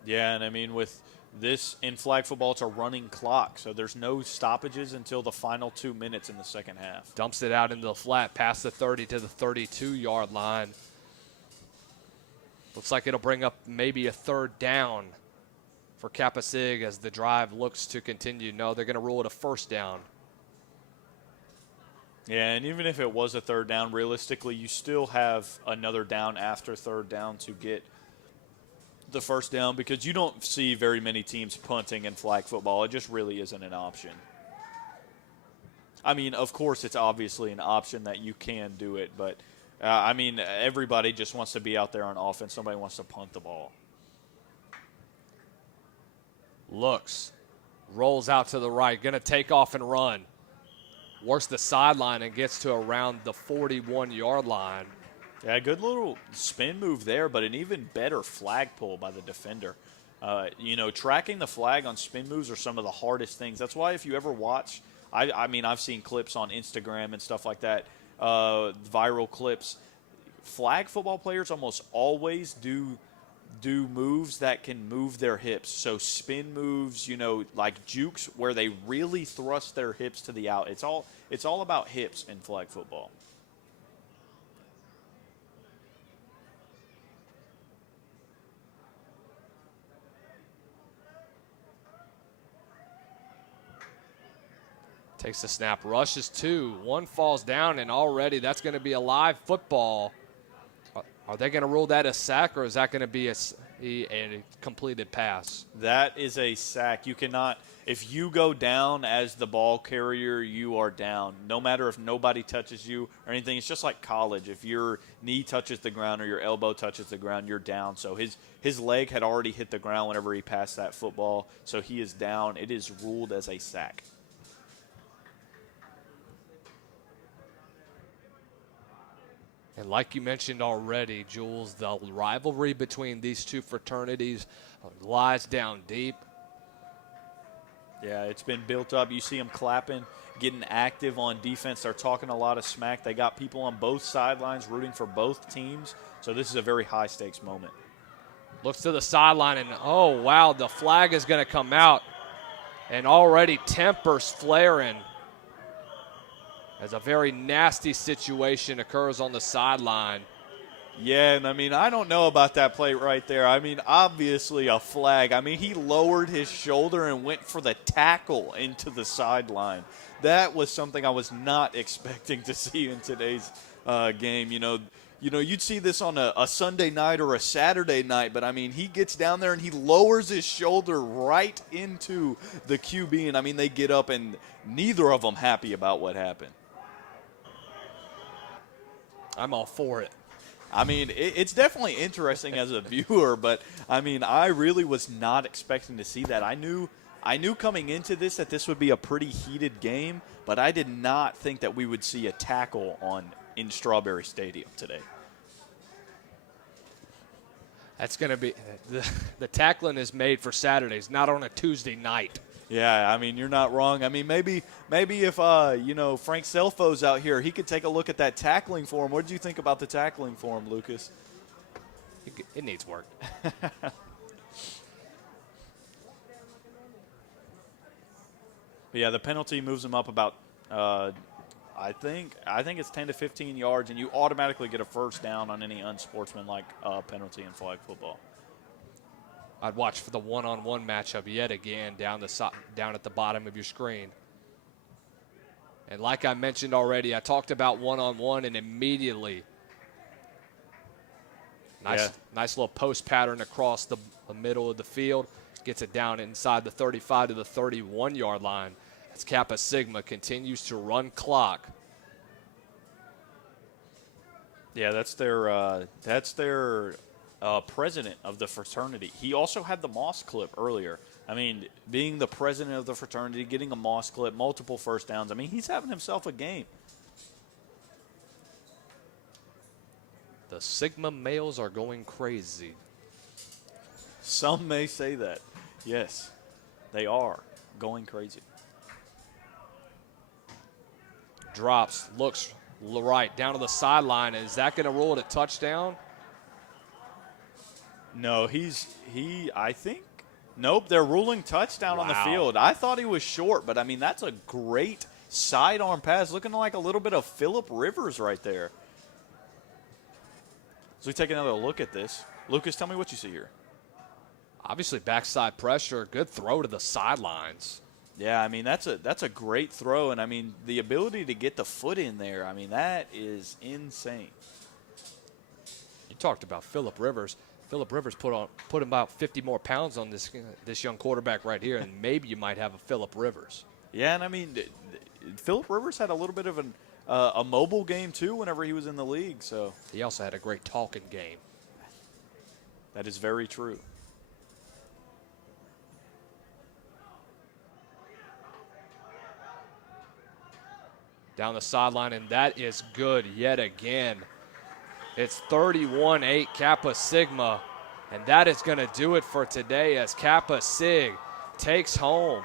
Yeah, and I mean, with this in flag football, it's a running clock, so there's no stoppages until the final 2 minutes in the second half. Dumps it out into the flat, past the 30 to the 32-yard line. Looks like it'll bring up maybe a 3rd down for Kappa Sig as the drive looks to continue. No, they're going to rule it a 1st down. Yeah, and even if it was a 3rd down, realistically, you still have another down after 3rd down to get the 1st down because you don't see very many teams punting in flag football. It just really isn't an option. I mean, of course, it's obviously an option that you can do it, but I mean, everybody just wants to be out there on offense. Nobody wants to punt the ball. Looks, rolls out to the right, going to take off and run. Works the sideline and gets to around the 41-yard line. Yeah, good little spin move there, but an even better flag pull by the defender. Tracking the flag on spin moves are some of the hardest things. That's why if you ever watch, I mean, I've seen clips on Instagram and stuff like that, viral clips. Flag football players almost always do moves that can move their hips. So spin moves, like jukes where they really thrust their hips to the out. It's all about hips in flag football. Takes the snap, rushes 2. 1 falls down, and already that's going to be a live football. Are they going to rule that a sack, or is that going to be a completed pass? That is a sack. You cannot – if you go down as the ball carrier, you are down. No matter if nobody touches you or anything. It's just like college. If your knee touches the ground or your elbow touches the ground, you're down. So his leg had already hit the ground whenever he passed that football, so he is down. It is ruled as a sack. And like you mentioned already, Jules, the rivalry between these two fraternities lies down deep. Yeah, it's been built up. You see them clapping, getting active on defense. They're talking a lot of smack. They got people on both sidelines rooting for both teams. So this is a very high-stakes moment. Looks to the sideline, and oh, wow, the flag is going to come out. And already tempers flaring as a very nasty situation occurs on the sideline. Yeah, and I mean, I don't know about that play right there. I mean, obviously a flag. I mean, he lowered his shoulder and went for the tackle into the sideline. That was something I was not expecting to see in today's game. You know, you'd see this on a Sunday night or a Saturday night, but I mean, he gets down there and he lowers his shoulder right into the QB, and I mean, they get up and neither of them happy about what happened. I'm all for it. I mean, it's definitely interesting as a viewer, but I mean, I really was not expecting to see that. I knew coming into this that this would be a pretty heated game, but I did not think that we would see a tackle in Strawberry Stadium today. That's going to be the tackling is made for Saturdays, not on a Tuesday night. Yeah, I mean, you're not wrong. I mean, maybe if Frank Selfo's out here, he could take a look at that tackling form. What did you think about the tackling form, Lucas? It needs work. Yeah, the penalty moves him up about I think it's 10 to 15 yards, and you automatically get a first down on any unsportsmanlike penalty in flag football. I'd watch for the one-on-one matchup yet again down at the bottom of your screen. And like I mentioned already, I talked about one-on-one, and immediately nice little post pattern across the middle of the field. Gets it down inside the 35 to the 31-yard line as Kappa Sigma continues to run clock. Yeah, that's their president of the fraternity. He also had the Moss clip earlier. I mean, being the president of the fraternity, getting a Moss clip, multiple first downs. I mean, he's having himself a game. The Sigma males are going crazy. Some may say that. Yes, they are going crazy. Drops, looks right down to the sideline. Is that going to rule it a touchdown? No, I think, nope, they're ruling touchdown on the field. I thought he was short, but I mean, that's a great sidearm pass, looking like a little bit of Phillip Rivers right there. So we take another look at this. Lucas, tell me what you see here. Obviously, backside pressure, good throw to the sidelines. Yeah, I mean, that's a great throw, and I mean, the ability to get the foot in there, I mean, that is insane. You talked about Phillip Rivers. Phillip Rivers put about 50 more pounds on this young quarterback right here, and maybe you might have a Phillip Rivers. Yeah, and I mean, Phillip Rivers had a little bit of a mobile game too whenever he was in the league. So he also had a great talking game. That is very true. Down the sideline, and that is good yet again. It's 31-8 Kappa Sigma, and that is going to do it for today as Kappa Sig takes home.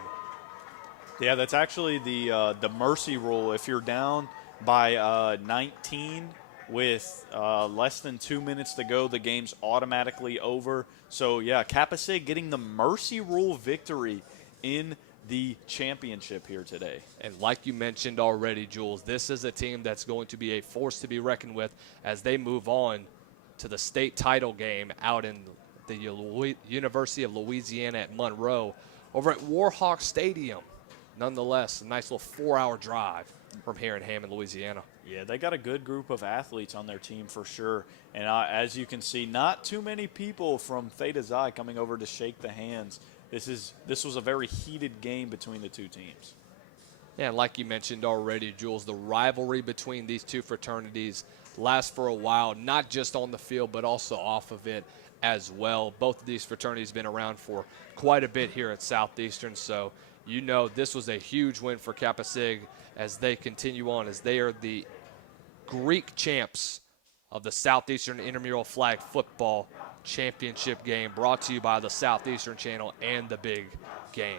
Yeah, that's actually the mercy rule. If you're down by 19 with less than 2 minutes to go, the game's automatically over. So, yeah, Kappa Sig getting the mercy rule victory in the championship here today. And like you mentioned already, Jules, this is a team that's going to be a force to be reckoned with as they move on to the state title game out in the University of Louisiana at Monroe over at Warhawk Stadium. nonetheless, a nice little 4-hour drive from here in Hammond, Louisiana. Yeah, they got a good group of athletes on their team for sure. And as you can see, not too many people from Theta Xi coming over to shake the hands. This was a very heated game between the two teams. Yeah, and like you mentioned already, Jules, the rivalry between these two fraternities lasts for a while, not just on the field, but also off of it as well. Both of these fraternities have been around for quite a bit here at Southeastern, so you know this was a huge win for Kappa Sig as they continue on, as they are the Greek champs of the Southeastern Intramural Flag Football Championship game, brought to you by the Southeastern Channel and the Big Game.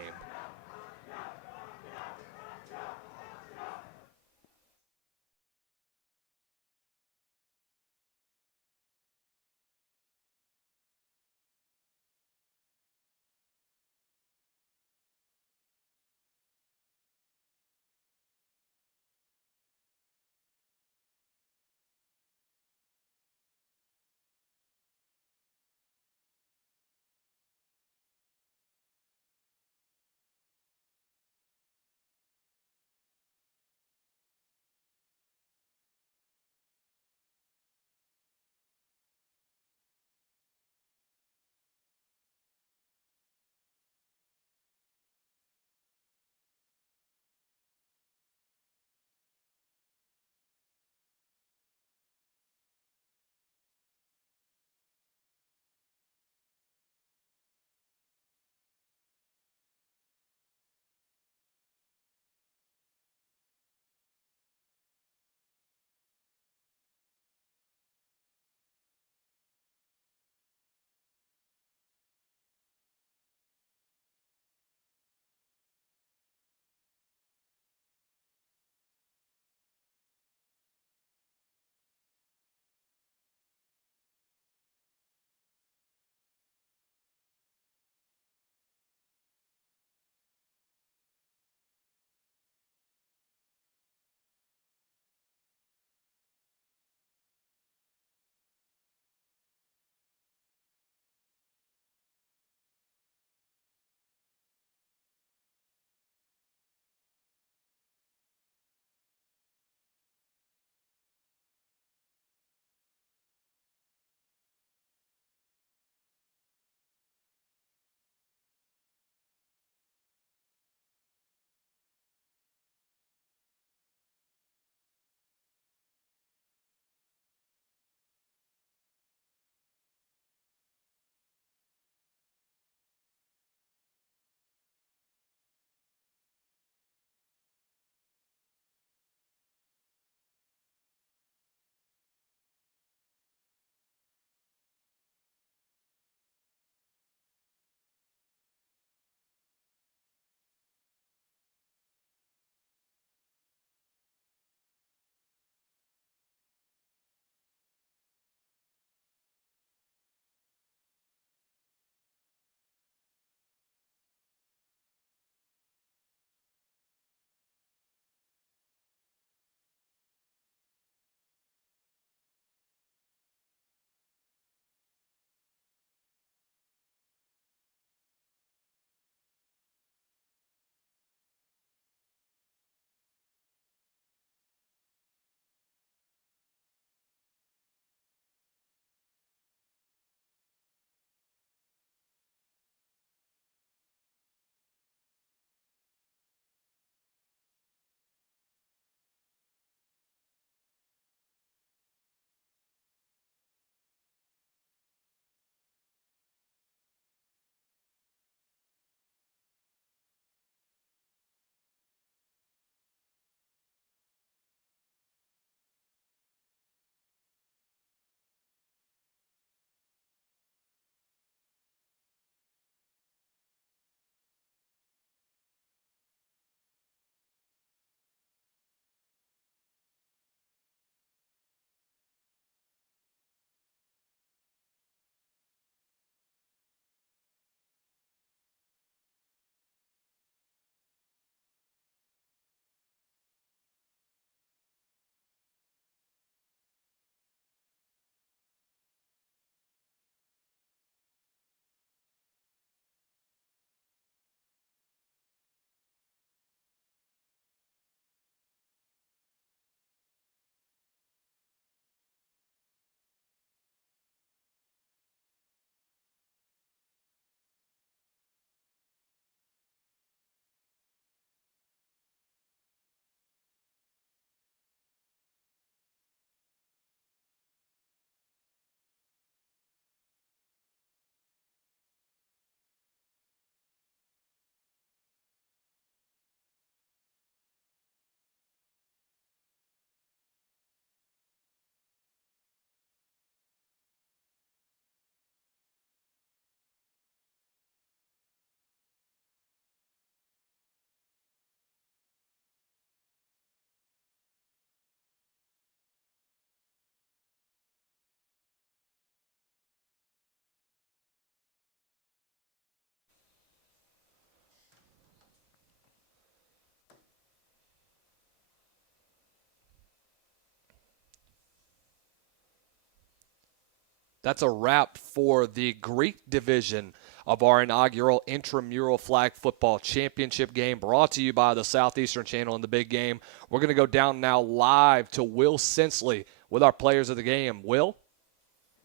That's a wrap for the Greek division of our inaugural Intramural Flag Football Championship game, brought to you by the Southeastern Channel in the big game. We're going to go down now live to Will Sensley with our players of the game. Will?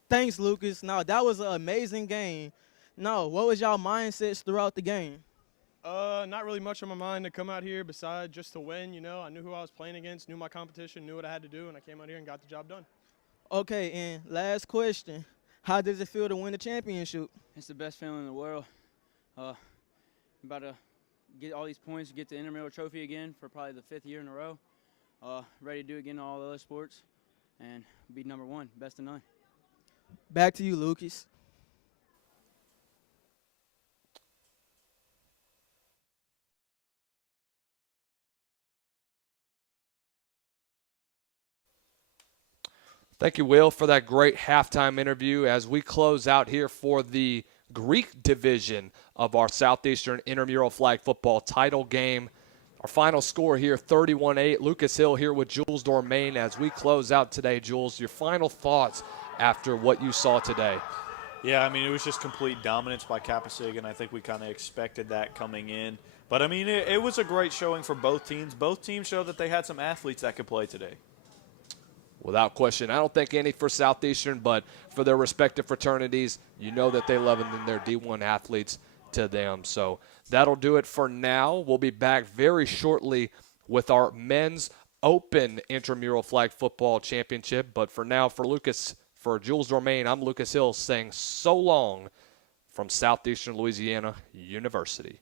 Thanks, Lucas. Now, that was an amazing game. Now, what was y'all mindsets throughout the game? Not really much on my mind to come out here besides just to win. You know, I knew who I was playing against, knew my competition, knew what I had to do, and I came out here and got the job done. Okay, and last question. How does it feel to win the championship? It's the best feeling in the world. I'm about to get all these points, get the Intramural trophy again for probably the 5th year in a row. Ready to do it again in all the other sports and be number 1, best of none. Back to you, Lucas. Thank you, Will, for that great halftime interview as we close out here for the Greek division of our Southeastern Intramural Flag Football title game. Our final score here, 31-8. Lucas Hill here with Jules Dormain as we close out today. Jules, your final thoughts after what you saw today? Yeah, I mean, it was just complete dominance by Kappa Sigma, and I think we kind of expected that coming in. But, I mean, it was a great showing for both teams. Both teams showed that they had some athletes that could play today. Without question. I don't think any for Southeastern, but for their respective fraternities, you know that they love them and their D1 athletes to them. So that'll do it for now. We'll be back very shortly with our men's open Intramural Flag Football Championship. But for now, for Jules Dormain, I'm Lucas Hill saying so long from Southeastern Louisiana University.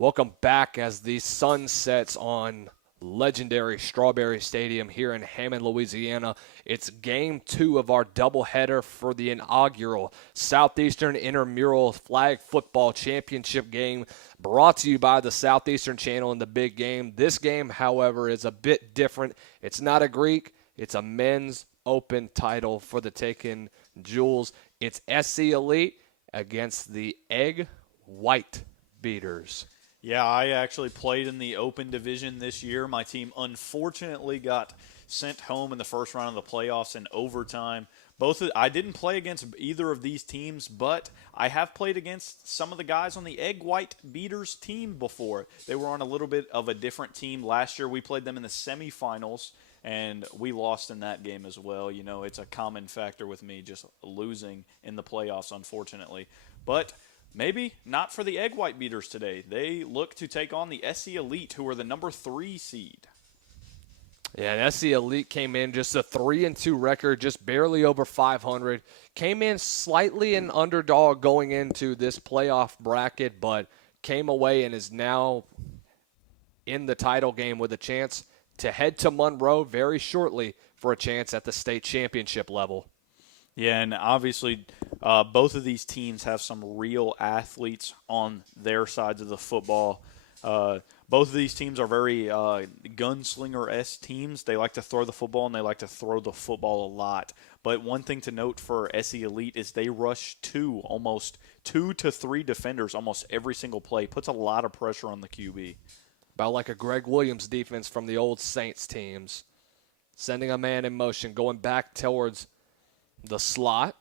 Welcome back as the sun sets on legendary Strawberry Stadium here in Hammond, Louisiana. It's game 2 of our doubleheader for the inaugural Southeastern Intramural Flag Football Championship game, brought to you by the Southeastern Channel and the Big Game. This game, however, is a bit different. It's not a Greek. It's a men's open title for the taken jewels. It's SC Elite against the Egg White Beaters. Yeah, I actually played in the Open Division this year. My team unfortunately got sent home in the first round of the playoffs in overtime. I didn't play against either of these teams, but I have played against some of the guys on the Egg White Beaters team before. They were on a little bit of a different team. Last year we played them in the semifinals, and we lost in that game as well. You know, it's a common factor with me, just losing in the playoffs, unfortunately. But maybe not for the Egg White Beaters today. They look to take on the SC Elite, who are the number 3 seed. Yeah, and SC Elite came in just a 3-2 record, just barely over 500. Came in slightly an underdog going into this playoff bracket, but came away and is now in the title game with a chance to head to Monroe very shortly for a chance at the state championship level. Yeah, and obviously both of these teams have some real athletes on their sides of the football. Both of these teams are very gunslinger-esque teams. They like to throw the football, and they like to throw the football a lot. But one thing to note for SC Elite is they rush almost 2 to 3 defenders almost every single play. Puts a lot of pressure on the QB. About like a Greg Williams defense from the old Saints teams. Sending a man in motion, going back towards the slot.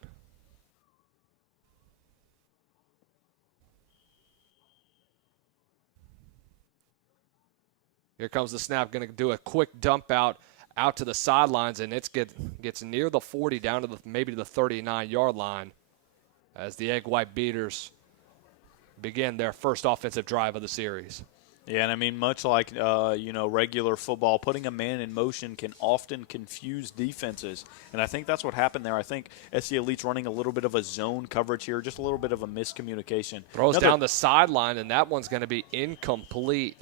Here comes the snap. Going to do a quick dump out to the sidelines, and it gets near the 40, down to maybe the 39-yard line as the Egg White Beaters begin their first offensive drive of the series. Yeah, and I mean, much like regular football, putting a man in motion can often confuse defenses, and I think that's what happened there. I think SC Elite's running a little bit of a zone coverage here, just a little bit of a miscommunication. Throws down the sideline, and that one's going to be incomplete.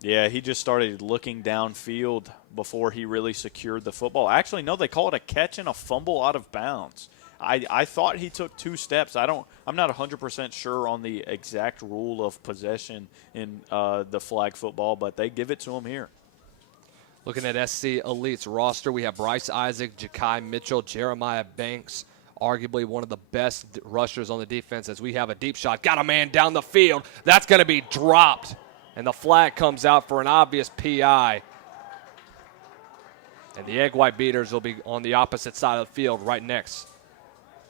Yeah, he just started looking downfield before he really secured the football. Actually, no, they call it a catch and a fumble out of bounds. I thought he took 2 steps. I'm not 100% sure on the exact rule of possession in the flag football, but they give it to him here. Looking at SC Elite's roster, we have Bryce Isaac, Ja'Kai Mitchell, Jeremiah Banks, arguably one of the best rushers on the defense, as we have a deep shot. Got a man down the field. That's going to be dropped, and the flag comes out for an obvious PI. And the Egg White Beaters will be on the opposite side of the field right next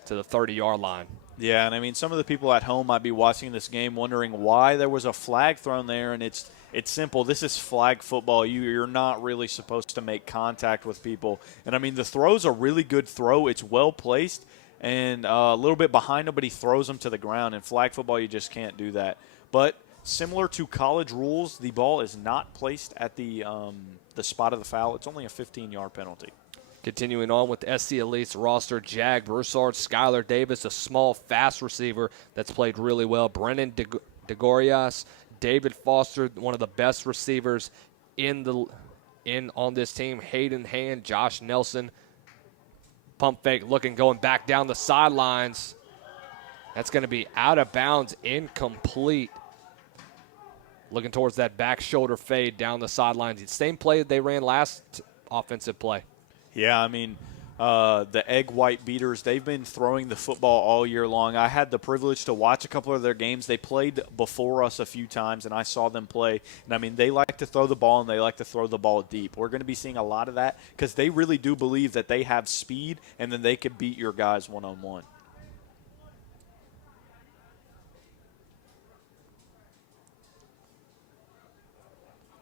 to the 30-yard line. Yeah, and I mean, some of the people at home might be watching this game wondering why there was a flag thrown there, and it's simple. This is flag football. You're not really supposed to make contact with people. And, I mean, the throw's a really good throw. It's well placed and a little bit behind him, but he throws them to the ground. In flag football, you just can't do that. But similar to college rules, the ball is not placed at the spot of the foul. It's only a 15-yard penalty. Continuing on with SC Elite's roster, Jag Broussard, Skylar Davis, a small, fast receiver that's played really well. Brennan DeGorias, David Foster, one of the best receivers on this team. Hayden Hand, Josh Nelson. Pump fake looking, going back down the sidelines. That's going to be out of bounds, incomplete. Looking towards that back shoulder fade down the sidelines. The same play they ran last offensive play. Yeah, I mean, the Egg White Beaters, they've been throwing the football all year long. I had the privilege to watch a couple of their games. They played before us a few times, and I saw them play. And, I mean, they like to throw the ball, and they like to throw the ball deep. We're going to be seeing a lot of that because they really do believe that they have speed, and then they can beat your guys one-on-one.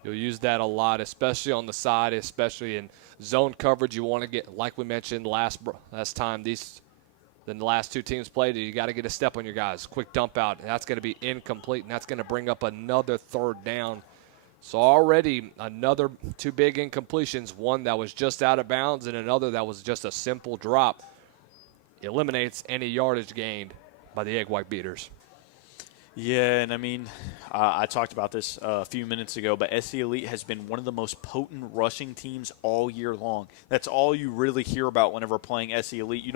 You'll use that a lot, especially on the side, especially in zone coverage. You want to get, like we mentioned last time, the last 2 teams played, you got to get a step on your guys. Quick dump out, and that's going to be incomplete, and that's going to bring up another 3rd down. So already another 2 big incompletions, one that was just out of bounds and another that was just a simple drop. Eliminates any yardage gained by the Egg White Beaters. Yeah, and I mean, I talked about this a few minutes ago, but SC Elite has been one of the most potent rushing teams all year long. That's all you really hear about whenever playing SC Elite. You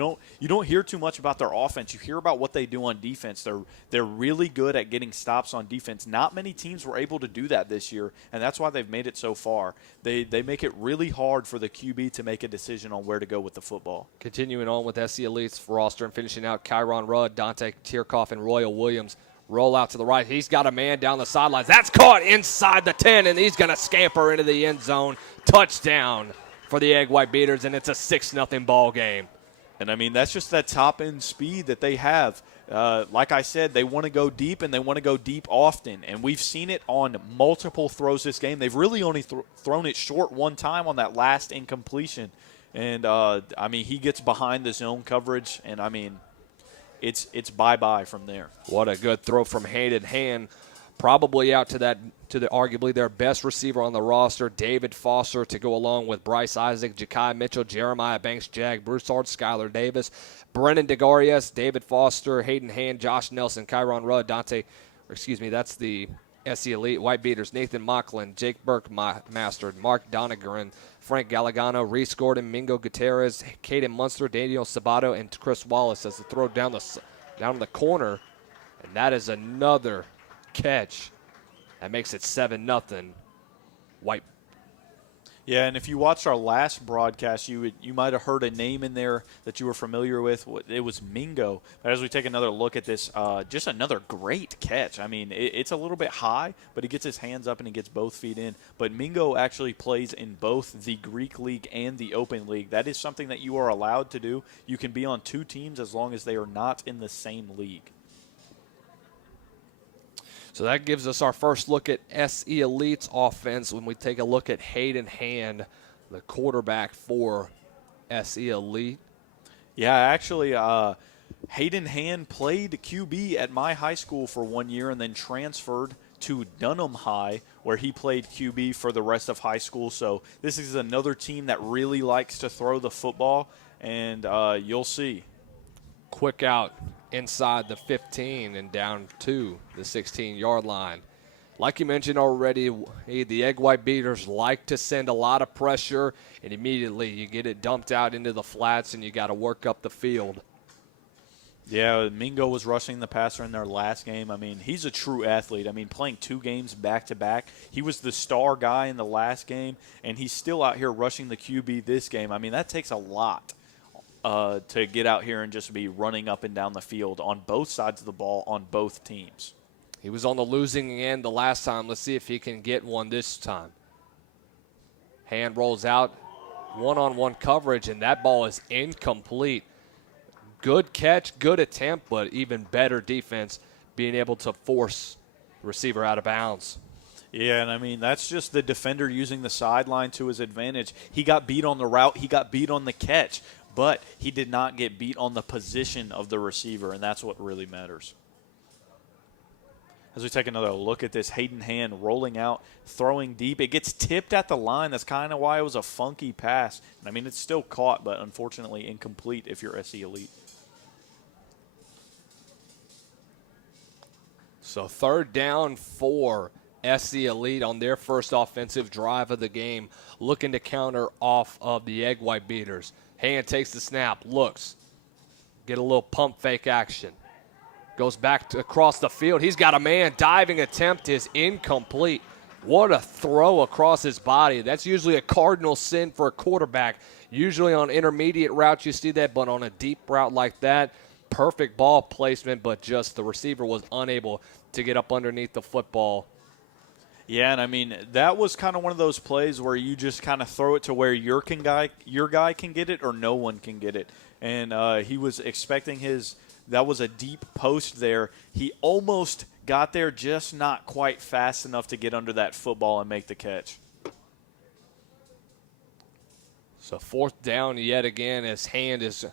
don't hear too much about their offense. You hear about what they do on defense. They're really good at getting stops on defense. Not many teams were able to do that this year, and that's why they've made it so far. They make it really hard for the QB to make a decision on where to go with the football. Continuing on with SC Elite's roster and finishing out Kyron Rudd, Dante Tierkoff, and Royal Williams. Roll out to the right. He's got a man down the sidelines. That's caught inside the 10, and he's going to scamper into the end zone. Touchdown for the Egg White Beaters, and it's a 6-0 ball game. And, I mean, that's just that top-end speed that they have. Like I said, they want to go deep, and they want to go deep often. And we've seen it on multiple throws this game. They've really only thrown it short one time on that last incompletion. And, I mean, he gets behind the zone coverage, and, I mean, it's bye-bye from there. What a good throw from Hayden Hand. Probably out to the arguably their best receiver on the roster, David Foster, to go along with Bryce Isaac, Ja'Kai Mitchell, Jeremiah Banks, Broussard, Skylar Davis, Brennan DeGarius, David Foster, Hayden Hand, Josh Nelson, Kyron Rudd, that's the SC Elite White Beaters, Nathan Mocklin, Jake Burke mastered, Mark Donegan, Frank Galagano, Reese Gordon, Mingo Gutierrez, Caden Munster, Daniel Sabato, and Chris Wallace as the throw down the corner. And that is another catch. That makes it 7-0 White. Yeah, and if you watched our last broadcast, you might have heard a name in there that you were familiar with. It was Mingo. But as we take another look at this, just another great catch. I mean, it's a little bit high, but he gets his hands up and he gets both feet in. But Mingo actually plays in both the Greek League and the Open League. That is something that you are allowed to do. You can be on two teams as long as they are not in the same league. So that gives us our first look at SE Elite's offense when we take a look at Hayden Hand, the quarterback for SE Elite. Yeah, actually, Hayden Hand played QB at my high school for 1 year and then transferred to Dunham High, where he played QB for the rest of high school. So this is another team that really likes to throw the football, and you'll see. Quick out inside the 15 and down to the 16-yard line. Like you mentioned already, the Egg White Beaters like to send a lot of pressure, and immediately you get it dumped out into the flats, and you got to work up the field. Yeah, Mingo was rushing the passer in their last game. I mean, he's a true athlete. I mean, playing 2 games back-to-back. He was the star guy in the last game, and he's still out here rushing the QB this game. I mean, that takes a lot to get out here and just be running up and down the field on both sides of the ball on both teams. He was on the losing end the last time. Let's see if he can get one this time. Hand rolls out, one-on-one coverage, and that ball is incomplete. Good catch, good attempt, but even better defense being able to force the receiver out of bounds. Yeah, and I mean, that's just the defender using the sideline to his advantage. He got beat on the route. He got beat on the catch, but he did not get beat on the position of the receiver, and that's what really matters. As we take another look at this, Hayden Hand rolling out, throwing deep. It gets tipped at the line. That's kind of why it was a funky pass. And I mean, it's still caught, but unfortunately incomplete if you're SE Elite. So 3rd down for SE Elite on their first offensive drive of the game, looking to counter off of the Egg White Beaters. Hand takes the snap, looks, get a little pump fake action. Goes back across the field. He's got a man. Diving attempt is incomplete. What a throw across his body. That's usually a cardinal sin for a quarterback. Usually on intermediate routes you see that, but on a deep route like that, perfect ball placement, but just the receiver was unable to get up underneath the football. Yeah, and I mean, that was kind of one of those plays where you just kind of throw it to where your guy can get it or no one can get it. And he was expecting that was a deep post there. He almost got there, just not quite fast enough to get under that football and make the catch. So 4th down yet again as Hand is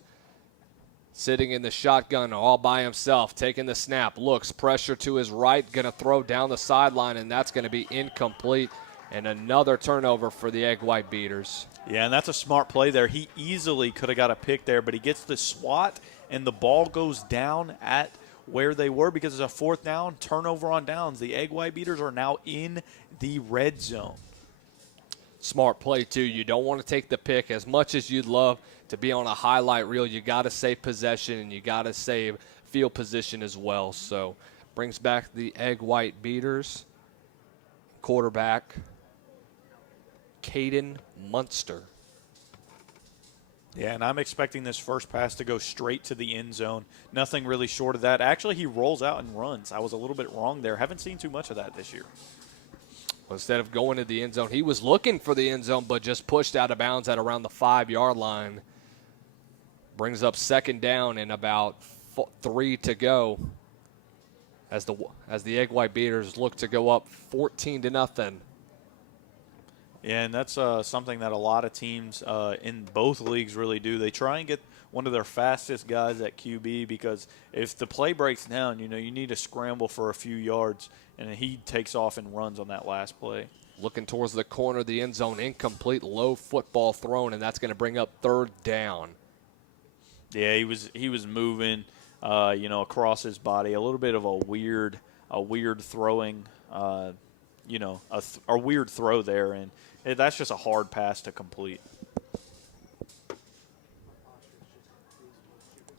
sitting in the shotgun all by himself, taking the snap, looks, pressure to his right, going to throw down the sideline, and that's going to be incomplete. And another turnover for the Egg White Beaters. Yeah, and that's a smart play there. He easily could have got a pick there, but he gets the swat, and the ball goes down at where they were because it's a fourth down, turnover on downs. The Egg White Beaters are now in the red zone. Smart play, too. You don't want to take the pick. As much as you'd love to be on a highlight reel, you got to save possession and you got to save field position as well. So brings back the Egg White Beaters. Quarterback, Caden Munster. Yeah, and I'm expecting this first pass to go straight to the end zone. Nothing really short of that. Actually, he rolls out and runs. I was a little bit wrong there. Haven't seen too much of that this year. Well, instead of going to the end zone, he was looking for the end zone, but just pushed out of bounds at around the 5-yard line. Brings up second down and about 3 to go as the Egg White Beaters look to go up 14-0. Yeah, and that's something that a lot of teams in both leagues really do. They try and get one of their fastest guys at QB because if the play breaks down, you need to scramble for a few yards, and he takes off and runs on that last play. Looking towards the corner of the end zone, incomplete, low football thrown, and that's going to bring up third down. Yeah, he was moving, across his body. A little bit of a weird throwing, a weird throw there, and that's just a hard pass to complete.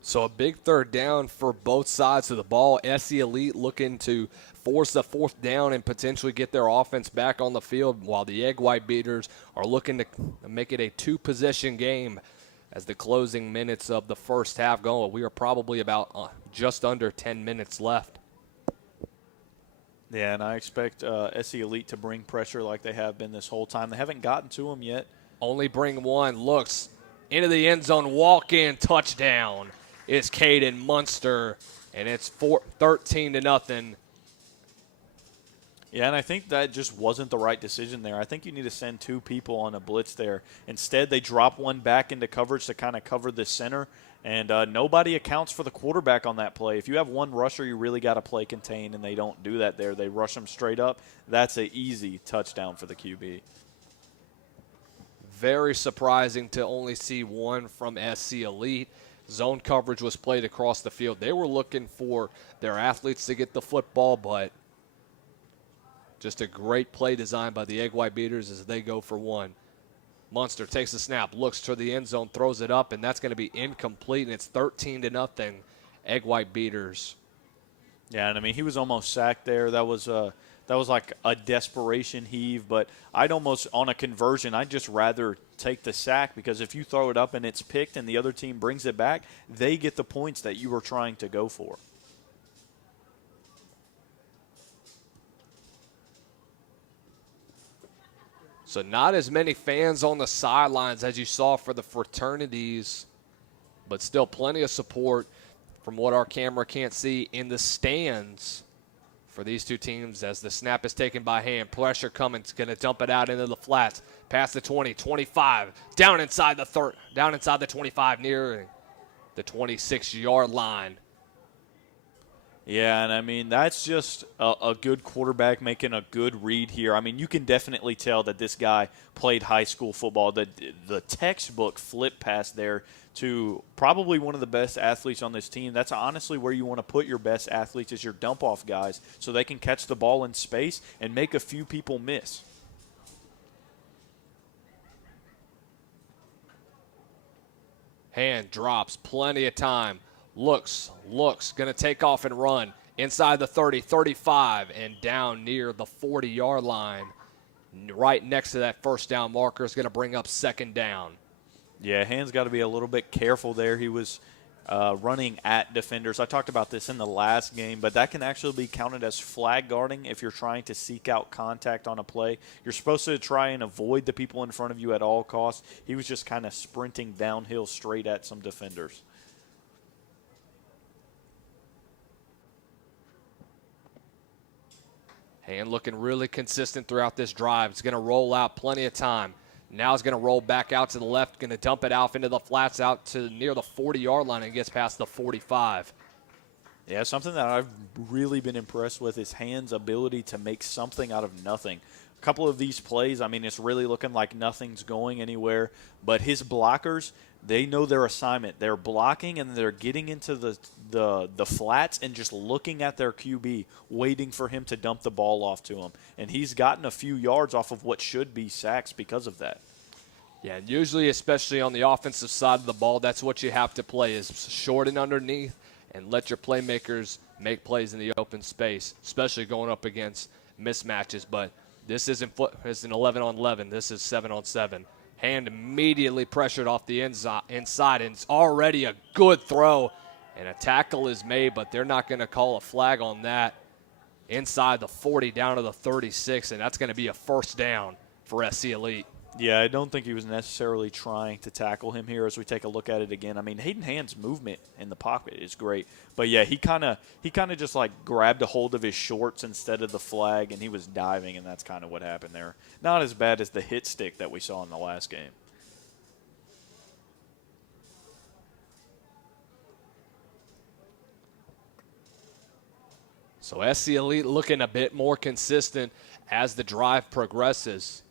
So a big third down for both sides of the ball. SC Elite looking to force the fourth down and potentially get their offense back on the field, while the Egg White Beaters are looking to make it a two-possession game as the closing minutes of the first half go. We are probably about just under 10 minutes left. Yeah, and I expect SC Elite to bring pressure like they have been this whole time. They haven't gotten to him yet. Only bring one. Looks into the end zone, walk-in touchdown is Caden Munster, and it's 13-0. Yeah, and I think that just wasn't the right decision there. I think you need to send two people on a blitz there. Instead, they drop one back into coverage to kind of cover the center, and nobody accounts for the quarterback on that play. If you have one rusher, you really got to play contain, and they don't do that there. They rush them straight up. That's an easy touchdown for the QB. Very surprising to only see one from SC Elite. Zone coverage was played across the field. They were looking for their athletes to get the football, but just a great play design by the Egg White Beaters as they go for one. Munster takes the snap, looks to the end zone, throws it up, and that's going to be incomplete, and it's 13-0 Egg White Beaters. Yeah, and I mean, he was almost sacked there. That was like a desperation heave, but I'd almost, on a conversion, I'd just rather take the sack because if you throw it up and it's picked and the other team brings it back, they get the points that you were trying to go for. So not as many fans on the sidelines as you saw for the fraternities, but still plenty of support from what our camera can't see in the stands for these two teams as the snap is taken by hand. Pressure coming, it's going to dump it out into the flats, past the 20, 25, down inside the 25 near the 26-yard line. Yeah, and I mean, that's just a good quarterback making a good read here. I mean, you can definitely tell that this guy played high school football. The textbook flip pass there to probably one of the best athletes on this team. That's honestly where you want to put your best athletes, is your dump-off guys, so they can catch the ball in space and make a few people miss. Hand drops, plenty of time. Looks, going to take off and run inside the 30, 35, and down near the 40-yard line. Right next to that first down marker is going to bring up second down. Yeah, Hand's got to be a little bit careful there. He was running at defenders. I talked about this in the last game, but that can actually be counted as flag guarding if you're trying to seek out contact on a play. You're supposed to try and avoid the people in front of you at all costs. He was just kind of sprinting downhill straight at some defenders. Hand looking really consistent throughout this drive. It's going to roll out plenty of time. Now it's going to roll back out to the left, going to dump it out into the flats out to near the 40-yard line and gets past the 45. Yeah, something that I've really been impressed with is Hand's ability to make something out of nothing. couple of these plays, I mean, it's really looking like nothing's going anywhere. But his blockers, they know their assignment. They're blocking and they're getting into the flats and just looking at their QB, waiting for him to dump the ball off to him. And he's gotten a few yards off of what should be sacks because of that. Yeah, and usually, especially on the offensive side of the ball, that's what you have to play is short and underneath and let your playmakers make plays in the open space, especially going up against mismatches. But this isn't 11-on-11. This is 7-on-7. Hand immediately pressured off the inside, and it's already a good throw. And a tackle is made, but they're not going to call a flag on that. Inside the 40 down to the 36, and that's going to be a first down for SC Elite. Yeah, I don't think he was necessarily trying to tackle him here as we take a look at it again. I mean, Hayden Hand's movement in the pocket is great. But, yeah, he kind of just, like, grabbed a hold of his shorts instead of the flag, and he was diving, and that's kind of what happened there. Not as bad as the hit stick that we saw in the last game. So SC Elite looking a bit more consistent as the drive progresses.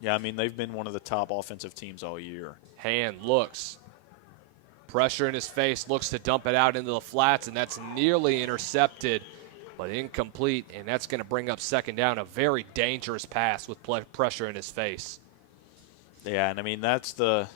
Yeah, I mean, they've been one of the top offensive teams all year. Hand looks. Pressure in his face, looks to dump it out into the flats, and that's nearly intercepted, but incomplete, and that's going to bring up second down. A very dangerous pass with pressure in his face. Yeah, and I mean, that's the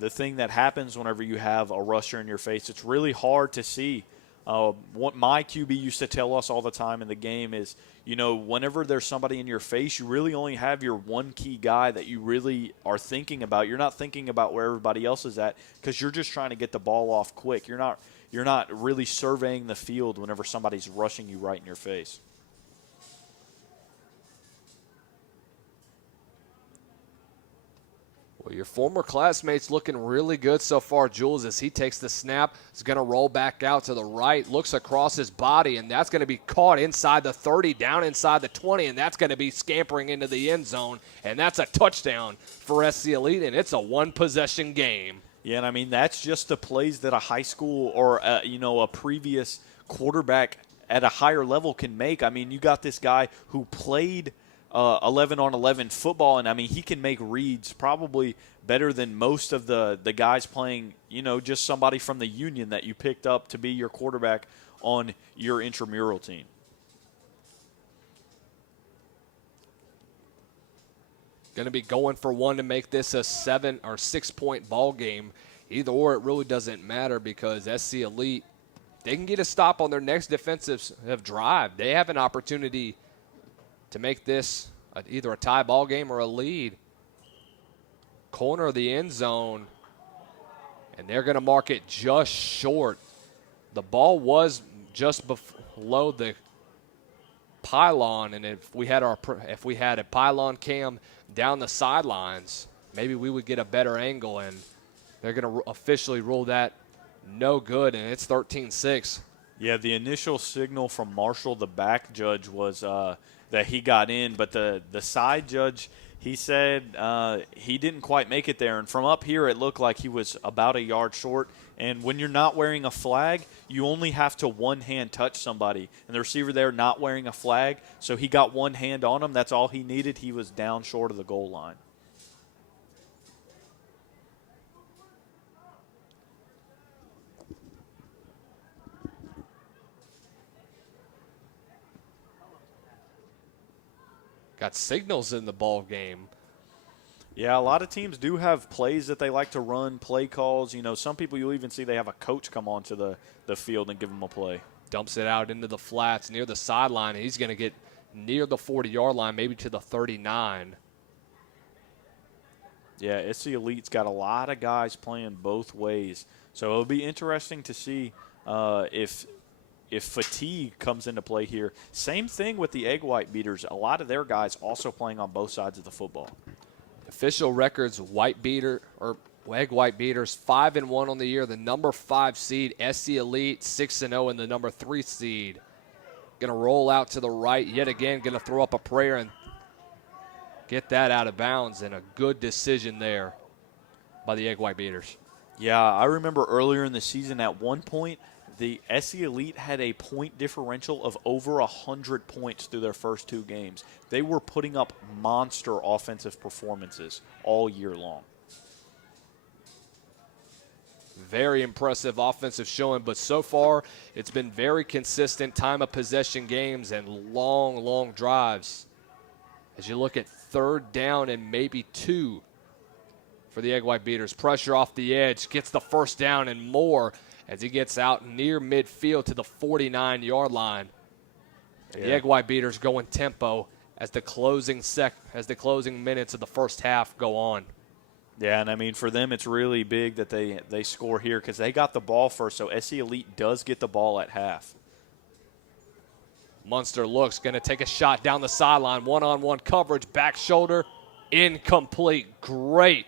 thing that happens whenever you have a rusher in your face. It's really hard to see. What my QB used to tell us all the time in the game is, whenever there's somebody in your face, you really only have your one key guy that you really are thinking about. You're not thinking about where everybody else is at because you're just trying to get the ball off quick. You're not really surveying the field whenever somebody's rushing you right in your face. Well, your former classmate's looking really good so far, Jules, as he takes the snap. He's going to roll back out to the right, looks across his body, and that's going to be caught inside the 30, down inside the 20, and that's going to be scampering into the end zone, and that's a touchdown for SC Elite, and it's a one-possession game. Yeah, and I mean, that's just the plays that a high school or, a previous quarterback at a higher level can make. I mean, you got this guy who played 11-on-11 football, and I mean, he can make reads probably better than most of the guys playing, just somebody from the union that you picked up to be your quarterback on your intramural team. Going to be going for one to make this a 7 or 6 point ball game. Either or, it really doesn't matter because SC Elite, they can get a stop on their next defensive drive. They have an opportunity to make this either a tie ball game or a lead. Corner of the end zone, and they're going to mark it just short. The ball was just below the pylon, and if we had a pylon cam down the sidelines, maybe we would get a better angle, and they're going to officially rule that no good, and it's 13-6. Yeah, the initial signal from Marshall, the back judge, was that he got in, but the side judge, he said he didn't quite make it there. And from up here, it looked like he was about a yard short. And when you're not wearing a flag, you only have to one hand touch somebody. And the receiver there not wearing a flag, so he got one hand on him. That's all he needed. He was down short of the goal line. Got signals in the ball game. Yeah, a lot of teams do have plays that they like to run, play calls. Some people you'll even see they have a coach come onto the field and give them a play. Dumps it out into the flats near the sideline, and he's going to get near the 40-yard line, maybe to the 39. Yeah, SC Elite's got a lot of guys playing both ways. So it'll be interesting to see if fatigue comes into play here. Same thing with the egg white beaters. A lot of their guys also playing on both sides of the football. Official records, egg white beaters, 5-1 on the year. The number 5 seed, SC Elite, 6-0, and the number 3 seed. Going to roll out to the right yet again. Going to throw up a prayer and get that out of bounds, and a good decision there by the egg white beaters. Yeah, I remember earlier in the season at one point, the SC Elite had a point differential of over 100 points through their first 2 games. They were putting up monster offensive performances all year long. Very impressive offensive showing, but so far it's been very consistent time of possession games and long drives. As you look at 3rd down and maybe 2 for the Egg White Beaters. Pressure off the edge, gets the first down and more as he gets out near midfield to the 49-yard line. And the Egg White Beaters going tempo as the closing minutes of the first half go on. Yeah, and I mean, for them, it's really big that they score here because they got the ball first, so SC Elite does get the ball at half. Munster looks, going to take a shot down the sideline. One-on-one coverage, back shoulder, incomplete. Great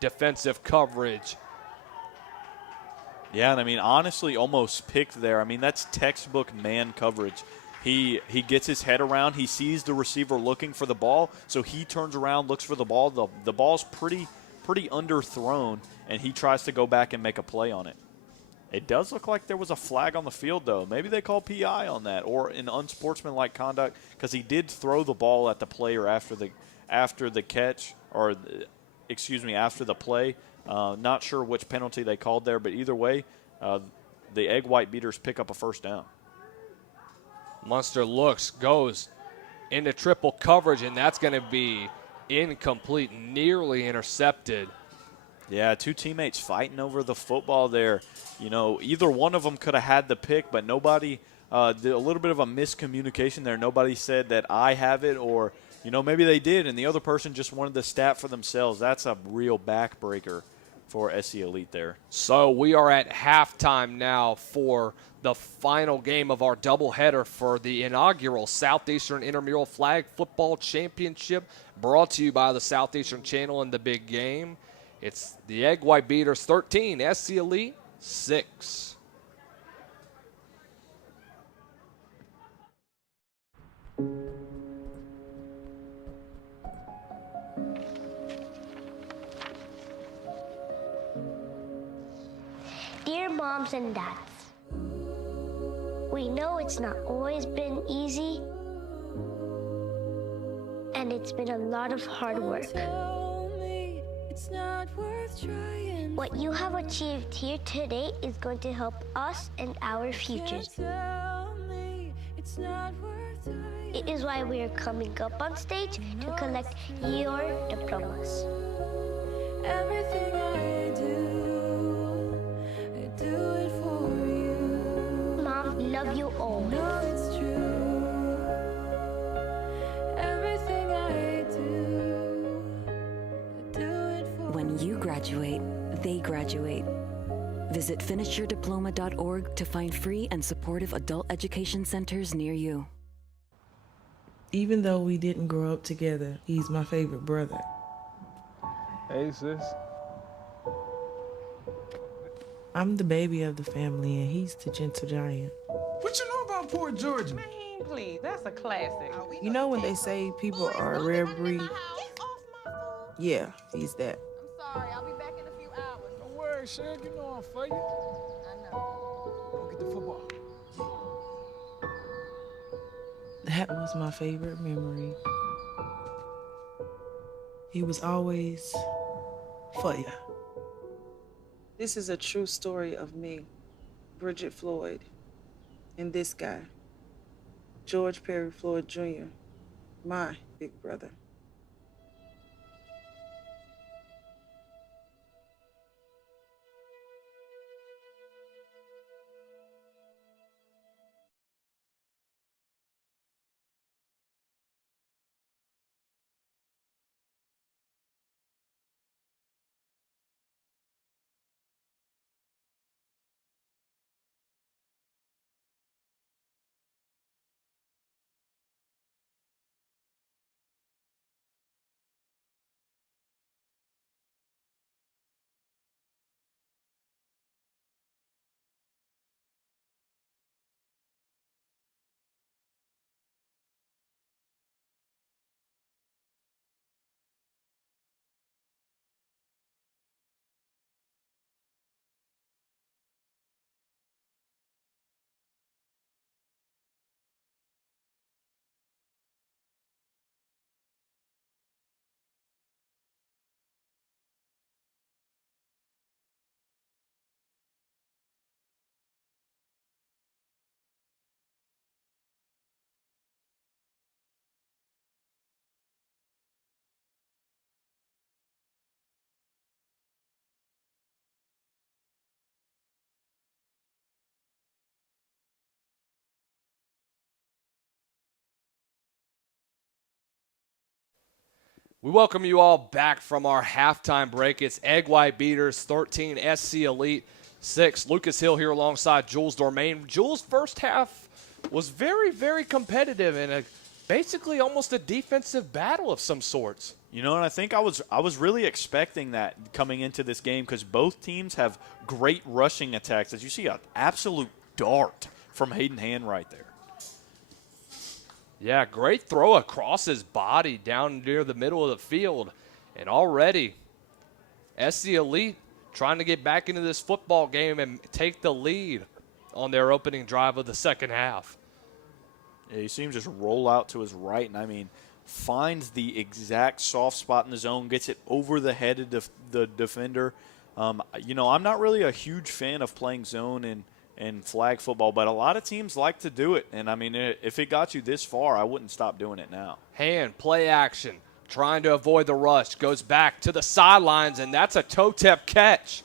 defensive coverage. Yeah, and I mean, honestly, almost picked there. I mean, that's textbook man coverage. He gets his head around. He sees the receiver looking for the ball, so he turns around, looks for the ball. The ball's pretty underthrown, and he tries to go back and make a play on it. It does look like there was a flag on the field, though. Maybe they call PI on that or an unsportsmanlike conduct because he did throw the ball at the player after the catch or, after the play. Not sure which penalty they called there, but either way, the Egg White Beaters pick up a first down. Munster looks, goes into triple coverage, and that's going to be incomplete, nearly intercepted. Yeah, 2 teammates fighting over the football there. You know, either one of them could have had the pick, but nobody, a little bit of a miscommunication there. Nobody said that I have it or, maybe they did, and the other person just wanted the stat for themselves. That's a real backbreaker for SC Elite there. So we are at halftime now for the final game of our doubleheader for the inaugural Southeastern Intramural Flag Football Championship, brought to you by the Southeastern Channel and the Big Game. It's the Egg White Beaters 13, SC Elite 6. Dear moms and dads, we know it's not always been easy, and it's been a lot of hard work. What you have achieved here today is going to help us and our futures. It is why we are coming up on stage to collect your diplomas. Everything I do it for you. Mom, love you always. No, it's true. Everything I do it for When you graduate, they graduate. Visit finishyourdiploma.org to find free and supportive adult education centers near you. Even though we didn't grow up together, he's my favorite brother. Hey, sis. I'm the baby of the family, and he's the gentle giant. What you know about poor Georgia? Man, please, that's a classic. You know when they say people are a rare breed? Yeah, he's that. Sorry, I'll be back in a few hours. Don't worry, Shug. You know I'm for you. I know. Go get the football. That was my favorite memory. He was always for you. This is a true story of me, Bridget Floyd, and this guy, George Perry Floyd Jr., my big brother. We welcome you all back from our halftime break. It's Egg White Beaters 13, SC Elite 6. Lucas Hill here alongside Jules Dormain. Jules' first half was very, very competitive and basically almost a defensive battle of some sorts. You know, and I think I was really expecting that coming into this game because both teams have great rushing attacks. As you see, an absolute dart from Hayden Hand right there. Yeah, great throw across his body down near the middle of the field. And already, SC Elite trying to get back into this football game and take the lead on their opening drive of the second half. Yeah, you see him just roll out to his right, and I mean, finds the exact soft spot in the zone, gets it over the head of the defender. You know, I'm not really a huge fan of playing zone and flag football, but a lot of teams like to do it. And, I mean, if it got you this far, I wouldn't stop doing it now. Hand, play action, trying to avoid the rush, goes back to the sidelines, and that's a toe-tap catch.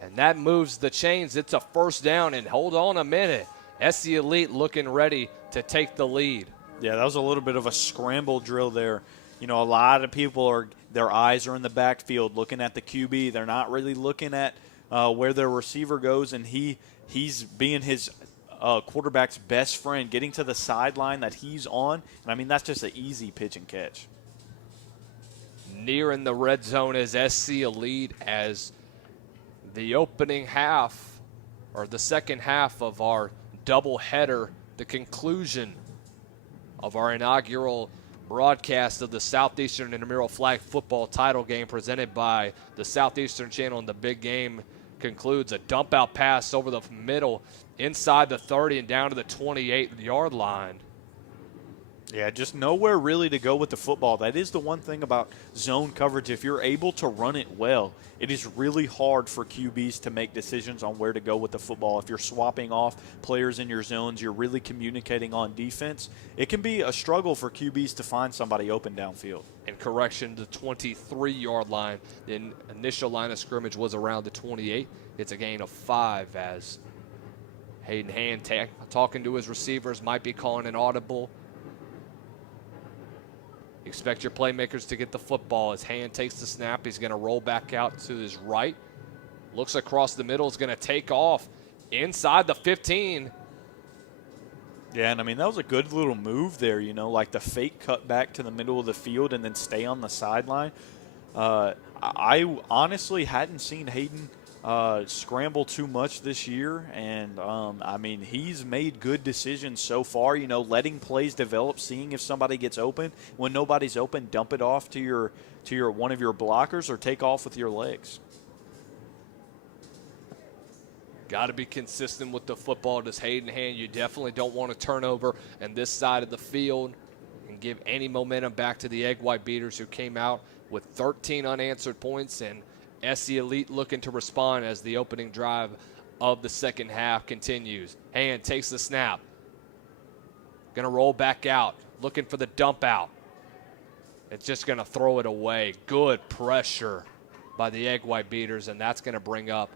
And that moves the chains. It's a first down, and hold on a minute. SC Elite looking ready to take the lead. Yeah, that was a little bit of a scramble drill there. You know, a lot of people their eyes are in the backfield looking at the QB. They're not really looking at where their receiver goes, and he's being his quarterback's best friend, getting to the sideline that he's on. And, I mean, that's just an easy pitch and catch. Near in the red zone is SC Elite as the opening half or the second half of our doubleheader, the conclusion of our inaugural broadcast of the Southeastern Intramural Flag Football title game presented by the Southeastern Channel, and the big game concludes a dump out pass over the middle inside the 30 and down to the 28-yard line. Yeah, just nowhere really to go with the football. That is the one thing about zone coverage. If you're able to run it well, it is really hard for QBs to make decisions on where to go with the football. If you're swapping off players in your zones, you're really communicating on defense. It can be a struggle for QBs to find somebody open downfield. And correction, the 23-yard line. The initial line of scrimmage was around the 28. It's a gain of 5 as Hayden Hand talking to his receivers, might be calling an audible. Expect your playmakers to get the football. His hand takes the snap. He's going to roll back out to his right. Looks across the middle. Is going to take off inside the 15. Yeah, and I mean, that was a good little move there, you know, like the fake cut back to the middle of the field and then stay on the sideline. I honestly hadn't seen Hayden scramble too much this year, and I mean, he's made good decisions so far, you know, letting plays develop, seeing if somebody gets open. When nobody's open, dump it off to your one of your blockers or take off with your legs. Got to be consistent with the football. Does Hayden Hand, you definitely don't want to turn over on this side of the field and give any momentum back to the Egg White Beaters, who came out with 13 unanswered points, and SC Elite looking to respond as the opening drive of the second half continues. Hand takes the snap. Going to roll back out, looking for the dump out. It's just going to throw it away. Good pressure by the Egg White Beaters, and that's going to bring up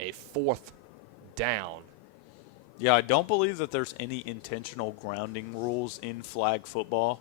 a fourth down. Yeah, I don't believe that there's any intentional grounding rules in flag football.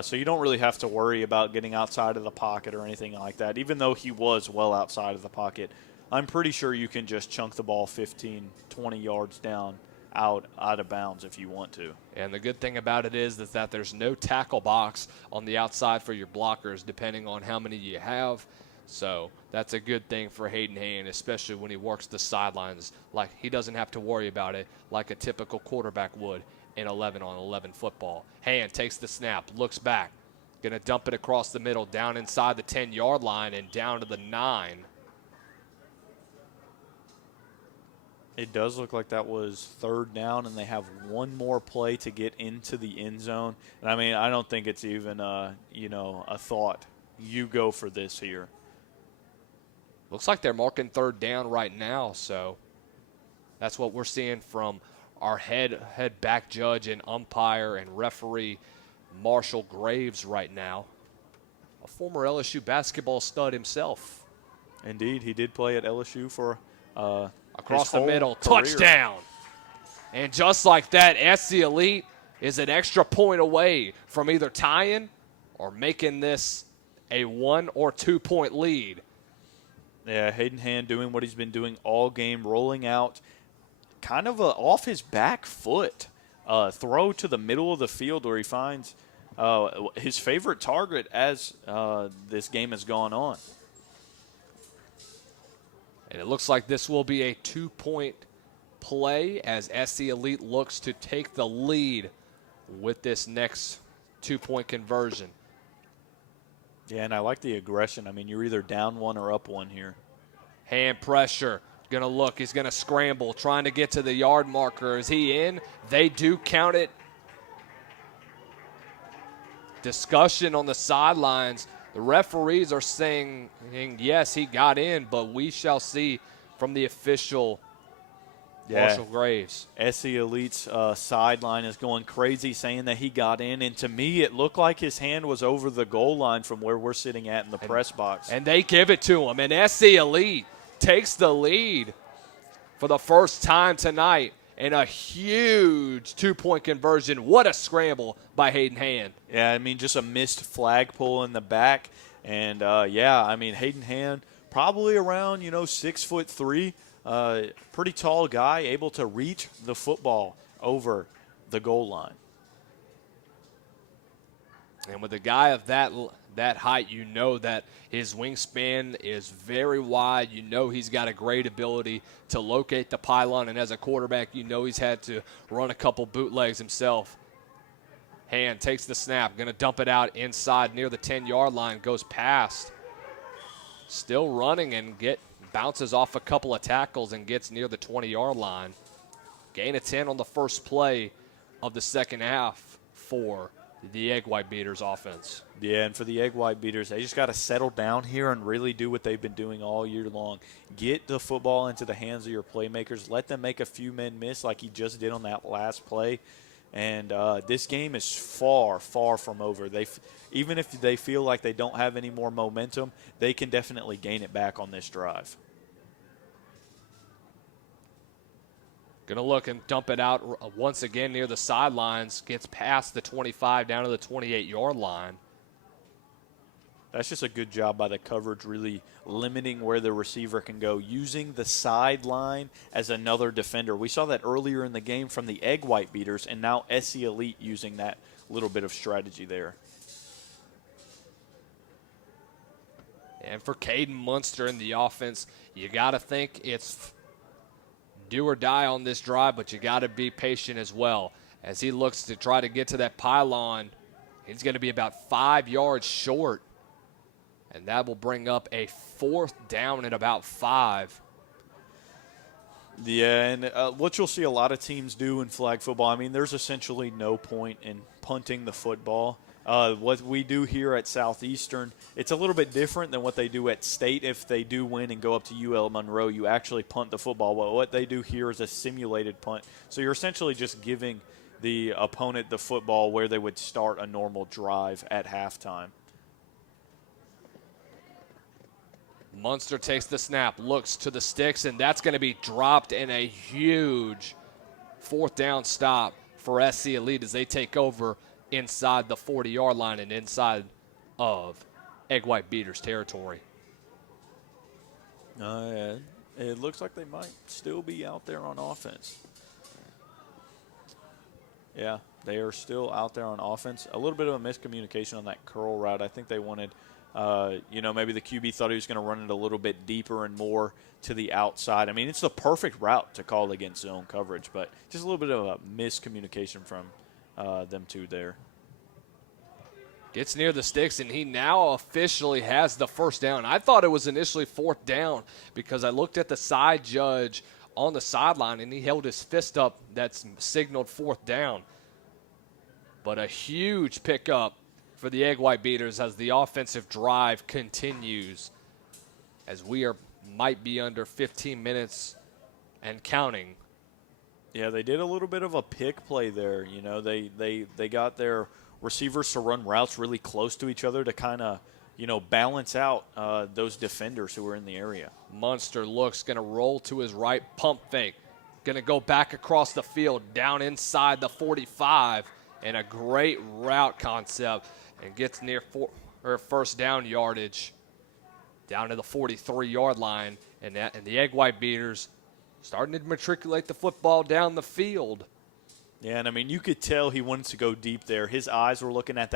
So you don't really have to worry about getting outside of the pocket or anything like that. Even though he was well outside of the pocket, I'm pretty sure you can just chunk the ball 15, 20 yards down out of bounds if you want to. And the good thing about it is that there's no tackle box on the outside for your blockers, depending on how many you have. So that's a good thing for Hayden Hand, especially when he works the sidelines. Like, he doesn't have to worry about it like a typical quarterback would in 11-on-11 football. Hand takes the snap, looks back, going to dump it across the middle, down inside the 10-yard line and down to the 9. It does look like that was third down, and they have one more play to get into the end zone. And, I mean, I don't think it's even, a thought. You go for this here. Looks like they're marking third down right now, so that's what we're seeing from our head back judge and umpire and referee Marshall Graves right now, a former LSU basketball stud himself. Indeed, he did play at LSU for across the middle, career. touchdown. And just like that, SC Elite is an extra point away from either tying or making this a 1 or 2 point lead. Yeah, Hayden Hand doing what he's been doing all game, rolling out kind of off his back foot throw to the middle of the field where he finds his favorite target as this game has gone on. And it looks like this will be a 2-point play as SC Elite looks to take the lead with this next 2-point conversion. Yeah, and I like the aggression. I mean, you're either down 1 or up 1 here. Hand pressure. Going to look. He's going to scramble, trying to get to the yard marker. Is he in? They do count it. Discussion on the sidelines. The referees are saying, yes, he got in, but we shall see from the official, Marshall Graves. SC Elite's sideline is going crazy saying that he got in, and to me it looked like his hand was over the goal line from where we're sitting at in the press box. And they give it to him, and SC Elite takes the lead for the first time tonight in a huge 2-point conversion. What a scramble by Hayden Hand. Yeah, I mean, just a missed flagpole in the back. And, yeah, I mean, Hayden Hand probably around, 6'3", pretty tall guy, able to reach the football over the goal line. And with a guy of that height, you know that his wingspan is very wide. You know he's got a great ability to locate the pylon. And as a quarterback, you know he's had to run a couple bootlegs himself. Hand takes the snap, going to dump it out inside near the 10-yard line, goes past. Still running and bounces off a couple of tackles and gets near the 20-yard line. Gain of 10 on the first play of the second half for the Egg White Beaters offense. Yeah, and for the Egg White Beaters, they just got to settle down here and really do what they've been doing all year long. Get the football into the hands of your playmakers. Let them make a few men miss like he just did on that last play. And this game is far, far from over. Even if they feel like they don't have any more momentum, they can definitely gain it back on this drive. Going to look and dump it out once again near the sidelines. Gets past the 25 down to the 28-yard line. That's just a good job by the coverage, really limiting where the receiver can go, using the sideline as another defender. We saw that earlier in the game from the Egg White Beaters, and now SC Elite using that little bit of strategy there. And for Caden Munster in the offense, you got to think it's do or die on this drive, but you got to be patient as well. As he looks to try to get to that pylon, he's going to be about 5 yards short. And that will bring up a 4th down and about 5. Yeah, and what you'll see a lot of teams do in flag football, I mean, there's essentially no point in punting the football. What we do here at Southeastern, it's a little bit different than what they do at State. If they do win and go up to UL Monroe, you actually punt the football. Well, what they do here is a simulated punt. So you're essentially just giving the opponent the football where they would start a normal drive at halftime. Munster takes the snap, looks to the sticks, and that's going to be dropped in a huge 4th down stop for SC Elite as they take over inside the 40-yard line and inside of Egg White Beaters territory. Yeah. It looks like they might still be out there on offense. Yeah, they are still out there on offense. A little bit of a miscommunication on that curl route. I think they wanted maybe the QB thought he was going to run it a little bit deeper and more to the outside. I mean, it's the perfect route to call against zone coverage, but just a little bit of a miscommunication from them two there. Gets near the sticks, and he now officially has the 1st down. I thought it was initially 4th down because I looked at the side judge on the sideline, and he held his fist up that's signaled 4th down. But a huge pickup for the Egg White Beaters as the offensive drive continues, as we might be under 15 minutes and counting. Yeah, they did a little bit of a pick play there. They got their receivers to run routes really close to each other to kind of, balance out those defenders who were in the area. Munster looks, going to roll to his right, pump fake. Going to go back across the field, down inside the 45, and a great route concept. and gets near first down yardage down to the 43-yard line. And the Egg White Beaters starting to matriculate the football down the field. Yeah, and I mean, you could tell he wanted to go deep there. His eyes were looking at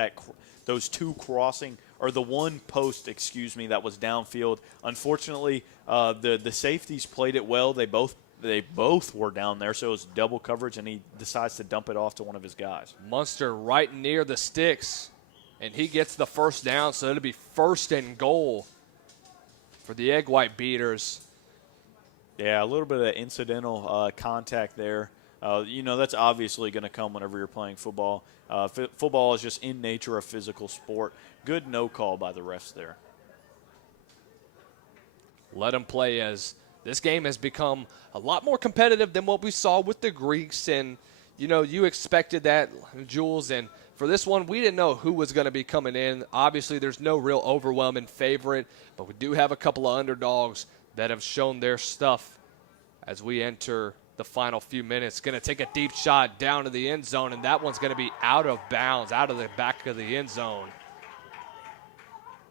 those two crossing, or the one post, that was downfield. Unfortunately, the safeties played it well. They both were down there, so it was double coverage, and he decides to dump it off to one of his guys. Munster right near the sticks, and he gets the first down, so it'll be 1st and goal for the Egg White Beaters. Yeah, a little bit of incidental contact there. That's obviously going to come whenever you're playing football. Football is just in nature a physical sport. Good no call by the refs there. Let them play, as this game has become a lot more competitive than what we saw with the Greeks. And, you expected that, Jules. And for this one, we didn't know who was going to be coming in. Obviously, there's no real overwhelming favorite, but we do have a couple of underdogs that have shown their stuff as we enter the final few minutes. Going to take a deep shot down to the end zone, and that one's going to be out of bounds, out of the back of the end zone.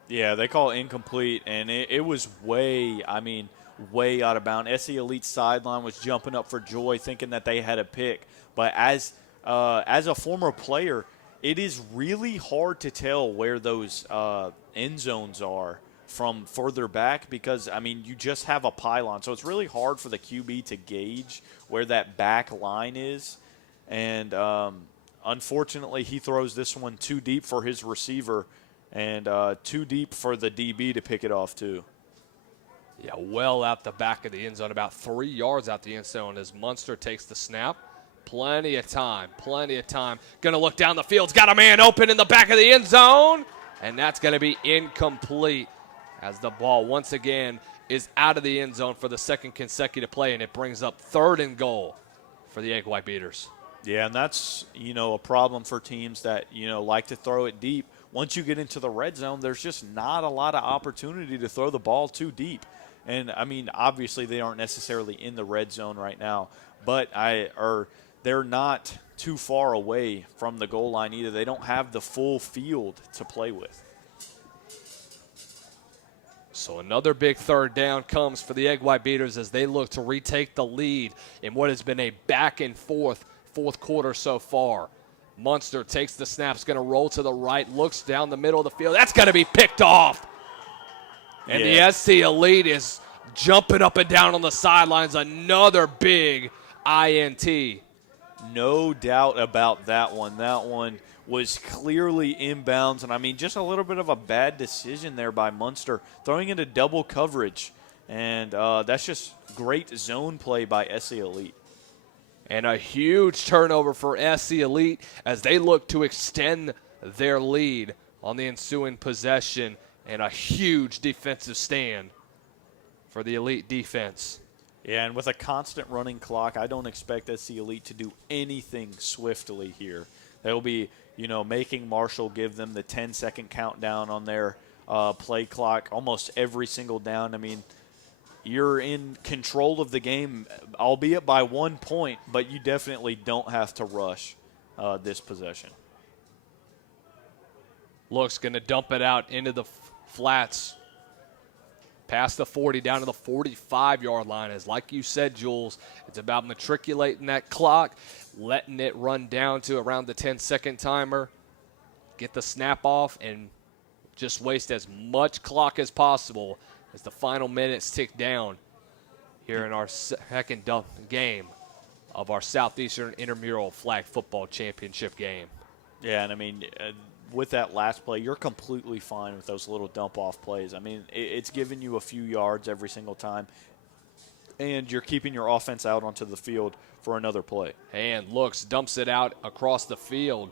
Yeah, they call it incomplete, and it was way out of bounds. SC Elite's sideline was jumping up for joy, thinking that they had a pick. But as a former player, it is really hard to tell where those end zones are from further back because, you just have a pylon. So it's really hard for the QB to gauge where that back line is. And unfortunately, he throws this one too deep for his receiver and too deep for the DB to pick it off too. Yeah, well out the back of the end zone, about 3 yards out the end zone as Munster takes the snap. Plenty of time. Going to look down the field. He's got a man open in the back of the end zone. And that's going to be incomplete as the ball once again is out of the end zone for the second consecutive play, and it brings up 3rd and goal for the Egg White Beaters. Yeah, and that's, a problem for teams that, like to throw it deep. Once you get into the red zone, there's just not a lot of opportunity to throw the ball too deep. And, obviously they aren't necessarily in the red zone right now, but they're not too far away from the goal line either. They don't have the full field to play with. So another big 3rd down comes for the Egg White Beaters as they look to retake the lead in what has been a back-and-forth fourth quarter so far. Munster takes the snap, is going to roll to the right, looks down the middle of the field. That's going to be picked off. And the SC Elite is jumping up and down on the sidelines. Another big INT. No doubt about that one. That one was clearly inbounds, and just a little bit of a bad decision there by Munster, throwing into double coverage, and that's just great zone play by SC Elite. And a huge turnover for SC Elite as they look to extend their lead on the ensuing possession, and a huge defensive stand for the Elite defense. Yeah, and with a constant running clock, I don't expect SC Elite to do anything swiftly here. They'll be, making Marshall give them the 10-second countdown on their play clock almost every single down. You're in control of the game, albeit by 1 point, but you definitely don't have to rush this possession. Looks going to dump it out into the flats. Past the 40, down to the 45-yard line. As like you said, Jules, it's about matriculating that clock, letting it run down to around the 10-second timer, get the snap off, and just waste as much clock as possible as the final minutes tick down here in our second game of our Southeastern Intramural Flag Football Championship game. Yeah, and with that last play, you're completely fine with those little dump-off plays. It's giving you a few yards every single time, and you're keeping your offense out onto the field for another play. And looks, dumps it out across the field,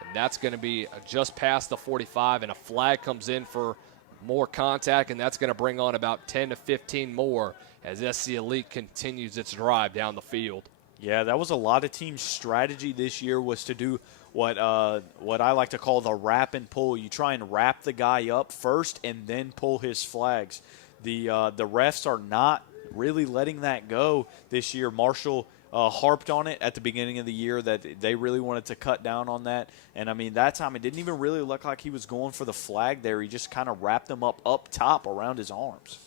and that's going to be just past the 45, and a flag comes in for more contact, and that's going to bring on about 10 to 15 more as SC Elite continues its drive down the field. Yeah, that was a lot of teams' strategy this year, was to do what I like to call the wrap and pull. You try and wrap the guy up first and then pull his flags. The refs are not really letting that go this year. Marshall harped on it at the beginning of the year that they really wanted to cut down on that. And, I mean, that time it didn't even really look like he was going for the flag there. He just kind of wrapped them up top around his arms.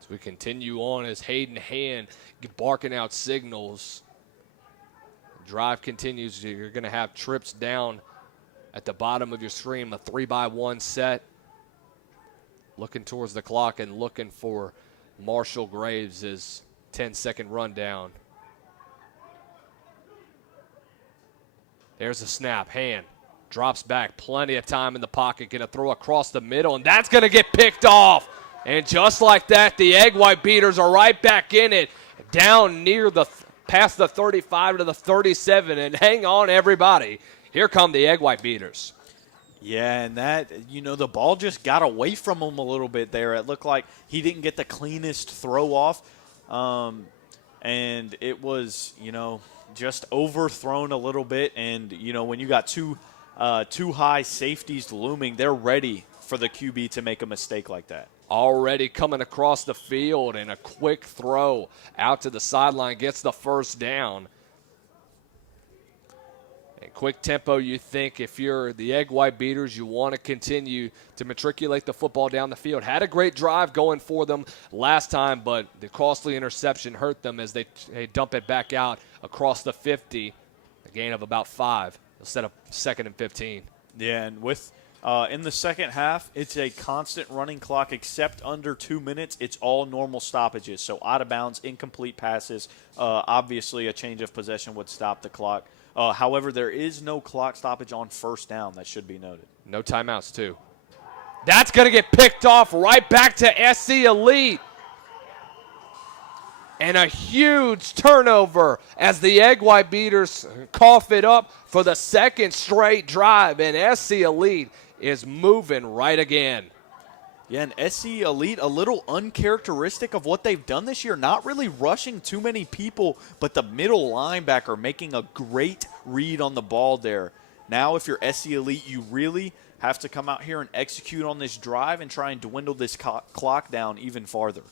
As we continue on as Hayden Hand barking out signals. Drive continues. You're going to have trips down at the bottom of your screen, a 3-by-1 set. Looking towards the clock and looking for Marshall Graves' 10-second rundown. There's a snap. Hand drops back. Plenty of time in the pocket. Going to throw across the middle, and that's going to get picked off. And just like that, the Egg White Beaters are right back in it, down near past the 35 to the 37. And hang on, everybody. Here come the Egg White Beaters. Yeah, and that, the ball just got away from him a little bit there. It looked like he didn't get the cleanest throw off. And it was, just overthrown a little bit. And, when you got two high safeties looming, they're ready for the QB to make a mistake like that. Already coming across the field, and a quick throw out to the sideline gets the first down. And quick tempo, you think if you're the Egg White Beaters, you want to continue to matriculate the football down the field. Had a great drive going for them last time, but the costly interception hurt them as they dump it back out across the 50, a gain of about 5 instead of 2nd and 15. Yeah, and with in the second half, it's a constant running clock except under 2 minutes. It's all normal stoppages, so out of bounds, incomplete passes. Obviously, a change of possession would stop the clock. However, there is no clock stoppage on first down. That should be noted. No timeouts, too. That's going to get picked off right back to SC Elite. And a huge turnover as the Egg White Beaters cough it up for the second straight drive. And SC Elite is moving right again. Yeah, and SC Elite, a little uncharacteristic of what they've done this year, not really rushing too many people, but the middle linebacker making a great read on the ball there. Now, if you're SC Elite, you really have to come out here and execute on this drive and try and dwindle this clock down even farther.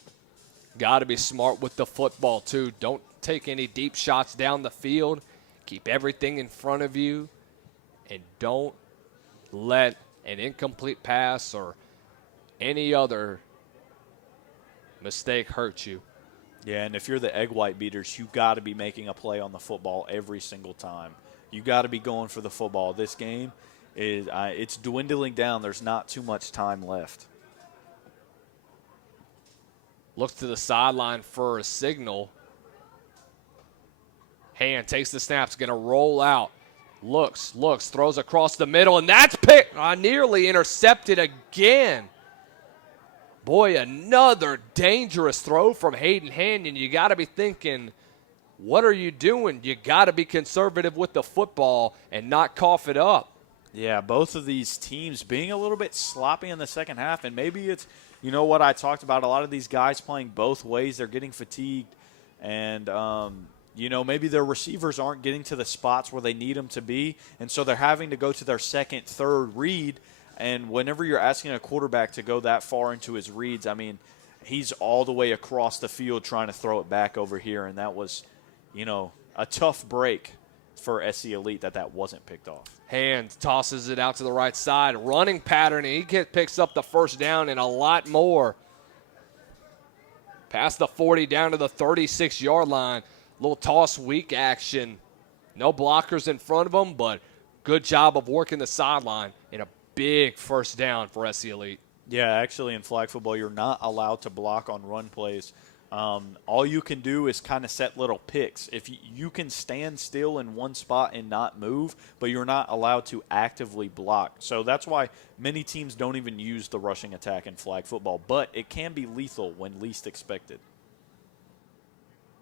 Got to be smart with the football, too. Don't take any deep shots down the field. Keep everything in front of you, and don't let an incomplete pass or any other mistake hurt you. Yeah, and if you're the Egg White Beaters, you got to be making a play on the football every single time. You got to be going for the football. This game is it's dwindling down. There's not too much time left. Looks to the sideline for a signal. Hand takes the snaps, going to roll out. Looks, throws across the middle, and that's picked. Nearly intercepted again. Boy, another dangerous throw from Hayden Hand, and you got to be thinking, what are you doing? You got to be conservative with the football and not cough it up. Yeah, both of these teams being a little bit sloppy in the second half, and maybe it's, what I talked about, a lot of these guys playing both ways, they're getting fatigued, and, maybe their receivers aren't getting to the spots where they need them to be, and so they're having to go to their second, third read. And whenever you're asking a quarterback to go that far into his reads, I mean, he's all the way across the field trying to throw it back over here, and that was, a tough break for SC Elite that wasn't picked off. Hand tosses it out to the right side, running pattern, and he picks up the first down and a lot more. Past the 40 down to the 36-yard line. Little toss weak action. No blockers in front of him, but good job of working the sideline in a big first down for SC Elite. Yeah, actually in flag football, you're not allowed to block on run plays. All you can do is kind of set little picks. If you can stand still in one spot and not move, but you're not allowed to actively block. So that's why many teams don't even use the rushing attack in flag football, but it can be lethal when least expected.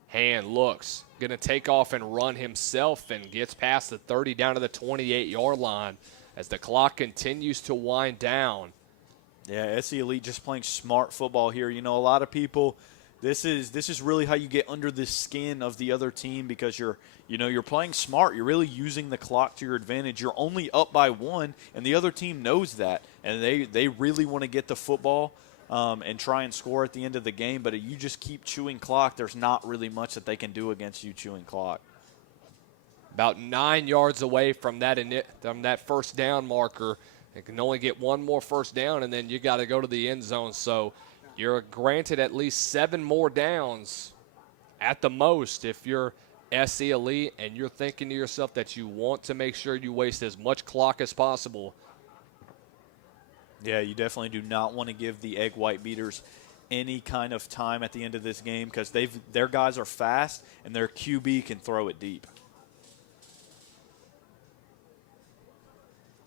Hand looks, going to take off and run himself and gets past the 30 down to the 28-yard line as the clock continues to wind down. Yeah, SC Elite just playing smart football here. A lot of people, this is really how you get under the skin of the other team because you're playing smart. You're really using the clock to your advantage. You're only up by 1, and the other team knows that, and they really want to get the football and try and score at the end of the game. But if you just keep chewing clock, there's not really much that they can do against you chewing clock. About 9 yards away from that first down marker. It can only get one more first down, and then you got to go to the end zone. So you're granted at least 7 more downs at the most if you're SC Elite and you're thinking to yourself that you want to make sure you waste as much clock as possible. Yeah, you definitely do not want to give the Egg White Beaters any kind of time at the end of this game because their guys are fast and their QB can throw it deep.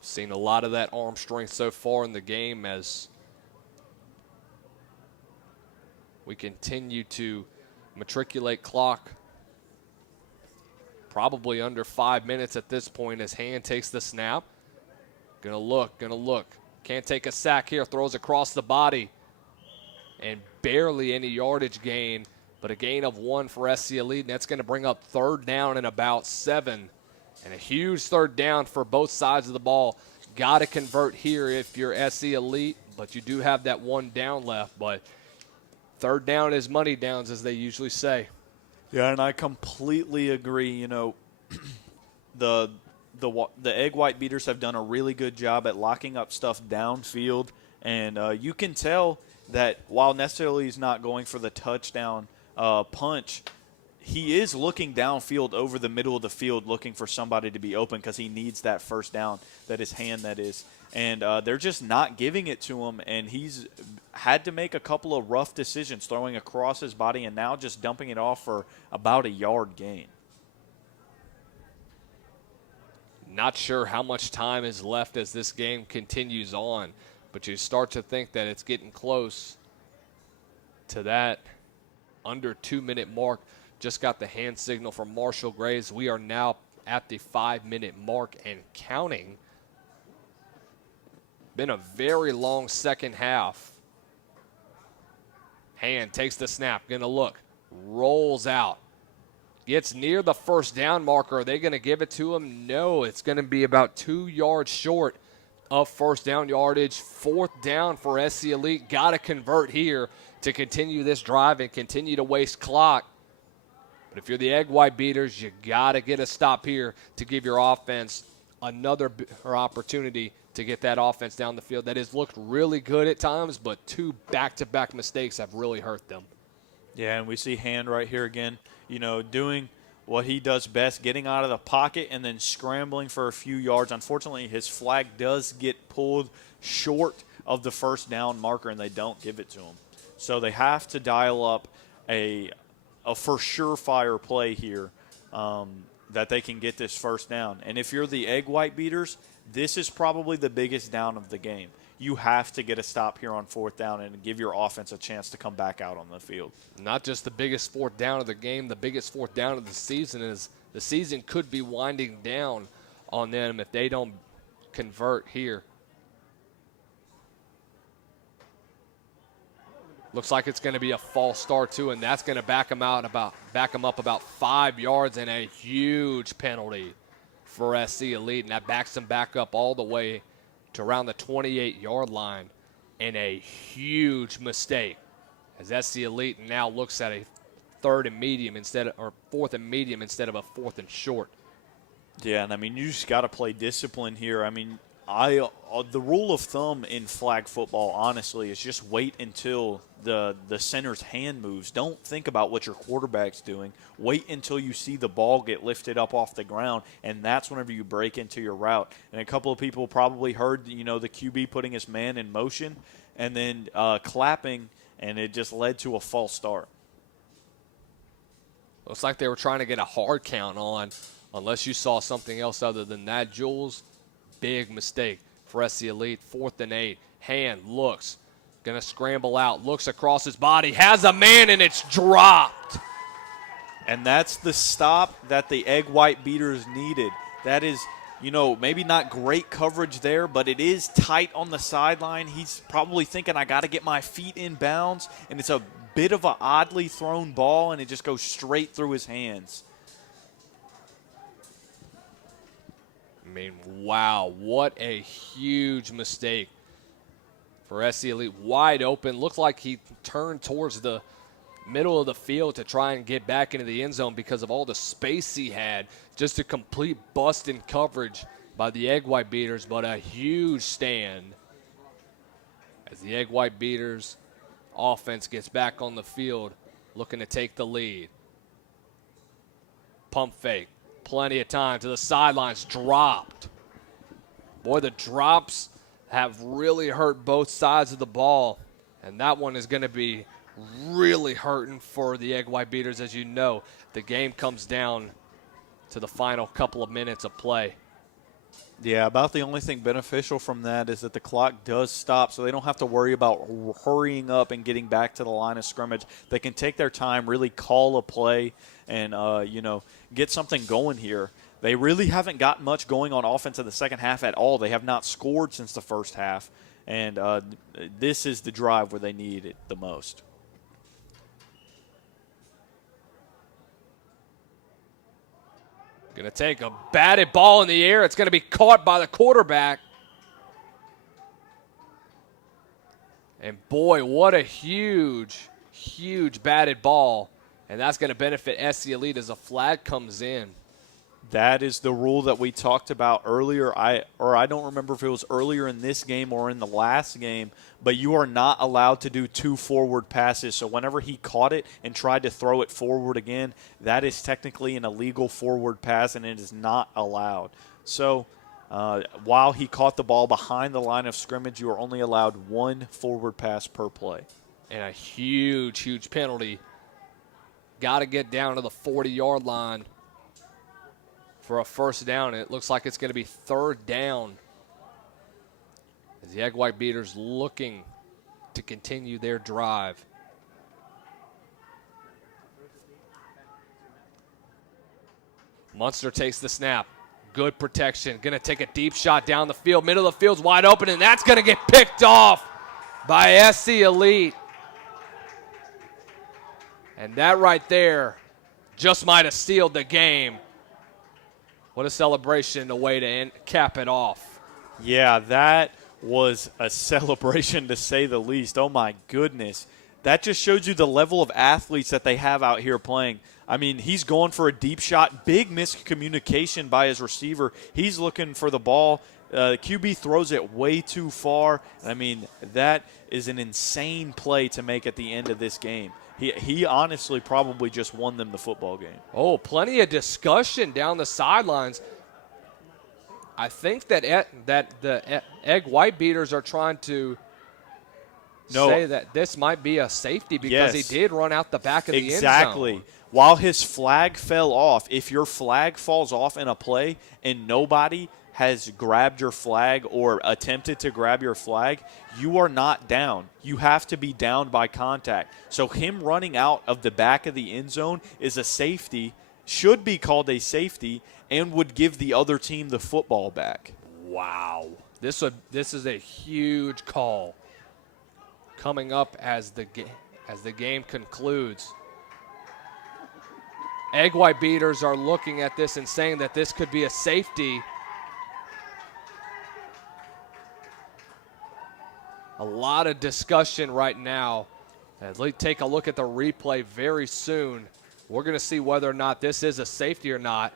Seen a lot of that arm strength so far in the game as we continue to matriculate clock. Probably under 5 minutes at this point as Hand takes the snap. Gonna look. Can't take a sack here, throws across the body. And barely any yardage gain, but a gain of 1 for SC Elite, and that's gonna bring up 3rd down and about 7. And a huge 3rd down for both sides of the ball. Got to convert here if you're SC Elite, but you do have that 1 down left. But 3rd down is money downs, as they usually say. Yeah, and I completely agree. You know, the Egg White Beaters have done a really good job at locking up stuff downfield, and you can tell that while necessarily he's not going for the touchdown punch, he is looking downfield over the middle of the field looking for somebody to be open because he needs that first down, that is Hand that is. And they're just not giving it to him, and he's had to make a couple of rough decisions, throwing across his body and now just dumping it off for about a yard gain. Not sure how much time is left as this game continues on, but you start to think that it's getting close to that under 2-minute mark. Just got the hand signal from Marshall Graves. We are now at the 5-minute mark and counting. Been a very long second half. Hand takes the snap, gonna look, rolls out. Gets near the first down marker. Are they gonna give it to him? No, it's gonna be about 2 yards short of first down yardage. 4th down for SC Elite. Gotta convert here to continue this drive and continue to waste clock. But if you're the Egg White Beaters, you got to get a stop here to give your offense another opportunity to get that offense down the field. That has looked really good at times, but 2 back-to-back mistakes have really hurt them. Yeah, and we see Hand right here again, you know, doing what he does best, getting out of the pocket and then scrambling for a few yards. Unfortunately, his flag does get pulled short of the first down marker, and they don't give it to him. So they have to dial up a for surefire play here that they can get this first down. And if you're the Egg White Beaters, this is probably the biggest down of the game. You have to get a stop here on 4th down and give your offense a chance to come back out on the field. Not just the biggest 4th down of the game, the biggest 4th down of the season is the season could be winding down on them if they don't convert here. Looks like it's going to be a false start too, and that's going to back them up about 5 yards, and a huge penalty for SC Elite, and that backs them back up all the way to around the 28-yard line, and a huge mistake as SC Elite now looks at a 4th and medium instead of a 4th and short. Yeah, and I mean, you just got to play discipline here. I mean, the rule of thumb in flag football, honestly, is just wait until the center's hand moves. Don't think about what your quarterback's doing. Wait until you see the ball get lifted up off the ground, and that's whenever you break into your route. And a couple of people probably heard, you know, the QB putting his man in motion and then clapping, and it just led to a false start. Looks like they were trying to get a hard count on, unless you saw something else other than that, Jules. Big mistake for SC Elite. 4th and 8. Hand looks. Going to scramble out. Looks across his body. Has a man, and it's dropped. And that's the stop that the Egg White Beaters needed. That is, you know, maybe not great coverage there, but it is tight on the sideline. He's probably thinking, I got to get my feet in bounds. And it's a bit of an oddly thrown ball, and it just goes straight through his hands. I mean, wow, what a huge mistake for SC Elite, wide open. Looked like he turned towards the middle of the field to try and get back into the end zone because of all the space he had. Just a complete bust in coverage by the Egg White Beaters, but a huge stand as the Egg White Beaters offense gets back on the field looking to take the lead. Pump fake. Plenty of time to the sidelines. Dropped. Boy, the drops have really hurt both sides of the ball, and that one is going to be really hurting for the Egg White Beaters. As you know, the game comes down to the final couple of minutes of play. Yeah, about the only thing beneficial from that is that the clock does stop, so they don't have to worry about hurrying up and getting back to the line of scrimmage. They can take their time, really call a play, and get something going here. They really haven't got much going on offense in the second half at all. They have not scored since the first half, and this is the drive where they need it the most. Going to take a batted ball in the air. It's going to be caught by the quarterback. And boy, what a huge, huge batted ball. And that's going to benefit SC Elite as a flag comes in. That is the rule that we talked about earlier. I don't remember if it was earlier in this game or in the last game, but you are not allowed to do 2 forward passes. So whenever he caught it and tried to throw it forward again, that is technically an illegal forward pass, and it is not allowed. So while he caught the ball behind the line of scrimmage, you are only allowed 1 forward pass per play. And a huge, huge penalty. Got to get down to the 40-yard line for a first down. It looks like it's going to be 3rd down as the Egg White Beaters looking to continue their drive. Munster takes the snap. Good protection. Going to take a deep shot down the field. Middle of the field's wide open, and that's going to get picked off by SC Elite. And that right there just might have sealed the game. What a celebration, a way to cap it off. Yeah, that was a celebration to say the least. Oh, my goodness. That just shows you the level of athletes that they have out here playing. I mean, he's going for a deep shot. Big miscommunication by his receiver. He's looking for the ball. QB throws it way too far. I mean, that is an insane play to make at the end of this game. He honestly probably just won them the football game. Oh, plenty of discussion down the sidelines. I think that the Egg White Beaters are trying to say that this might be a safety because he did run out the back of the end zone. Exactly. While his flag fell off, if your flag falls off in a play and nobody has grabbed your flag or attempted to grab your flag, you are not down. You have to be down by contact. So him running out of the back of the end zone is a safety, should be called a safety, and would give the other team the football back. Wow. This is a huge call coming up as the game concludes. Egg White Beaters are looking at this and saying that this could be a safety. A lot of discussion right now. Let's take a look at the replay very soon. We're going to see whether or not this is a safety or not.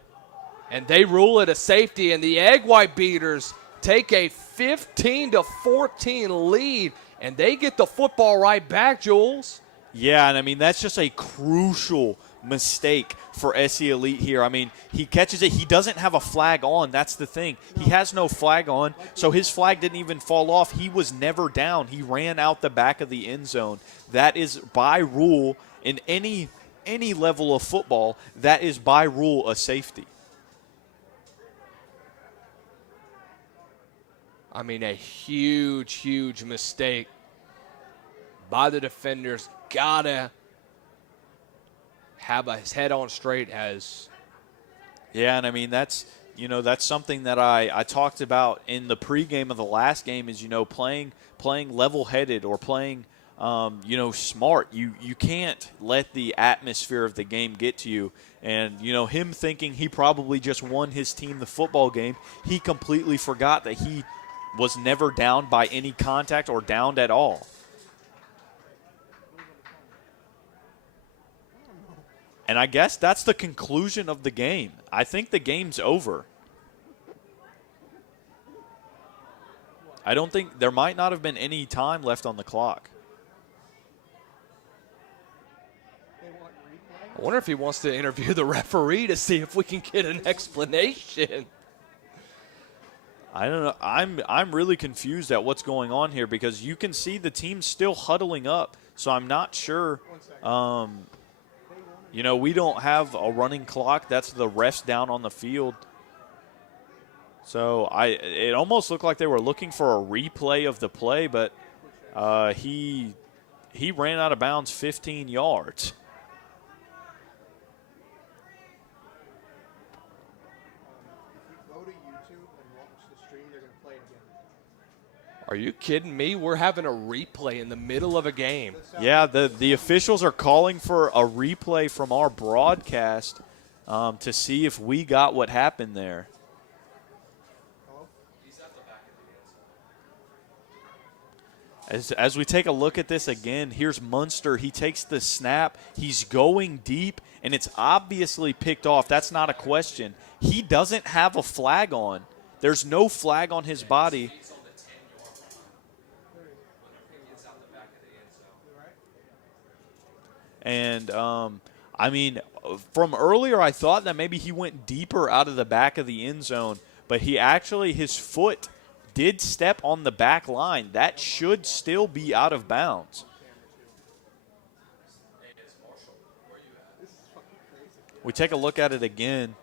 And they rule it a safety, and the Egg White Beaters take a 15-14 lead, and they get the football right back, Jules. Yeah, and I mean, that's just a crucial mistake for SC Elite here. I mean, he catches it. He doesn't have a flag on. That's the thing. He has no flag on, so his flag didn't even fall off. He was never down. He ran out the back of the end zone. That is by rule in any level of football. That is by rule a safety. I mean, a huge, huge mistake by the defenders. Gotta have his head on straight as. Yeah, and I mean, that's something that I talked about in the pregame of the last game is, playing level-headed or playing, smart. You can't let the atmosphere of the game get to you. And, him thinking he probably just won his team the football game, he completely forgot that he was never downed by any contact or downed at all. And I guess that's the conclusion of the game. I think the game's over. I don't think there might not have been any time left on the clock. I wonder if he wants to interview the referee to see if we can get an explanation. I don't know. I'm really confused at what's going on here because you can see the team still huddling up. So I'm not sure. You know, we don't have a running clock. That's the refs down on the field. So it almost looked like they were looking for a replay of the play, but he ran out of bounds 15 yards. Are you kidding me? We're having a replay in the middle of a game. Yeah, the officials are calling for a replay from our broadcast to see if we got what happened there. As we take a look at this again, here's Munster. He takes the snap. He's going deep, and it's obviously picked off. That's not a question. He doesn't have a flag on. There's no flag on his body. And, I mean, from earlier I thought that maybe he went deeper out of the back of the end zone, but he actually, his foot did step on the back line. That should still be out of bounds. We take a look at it again.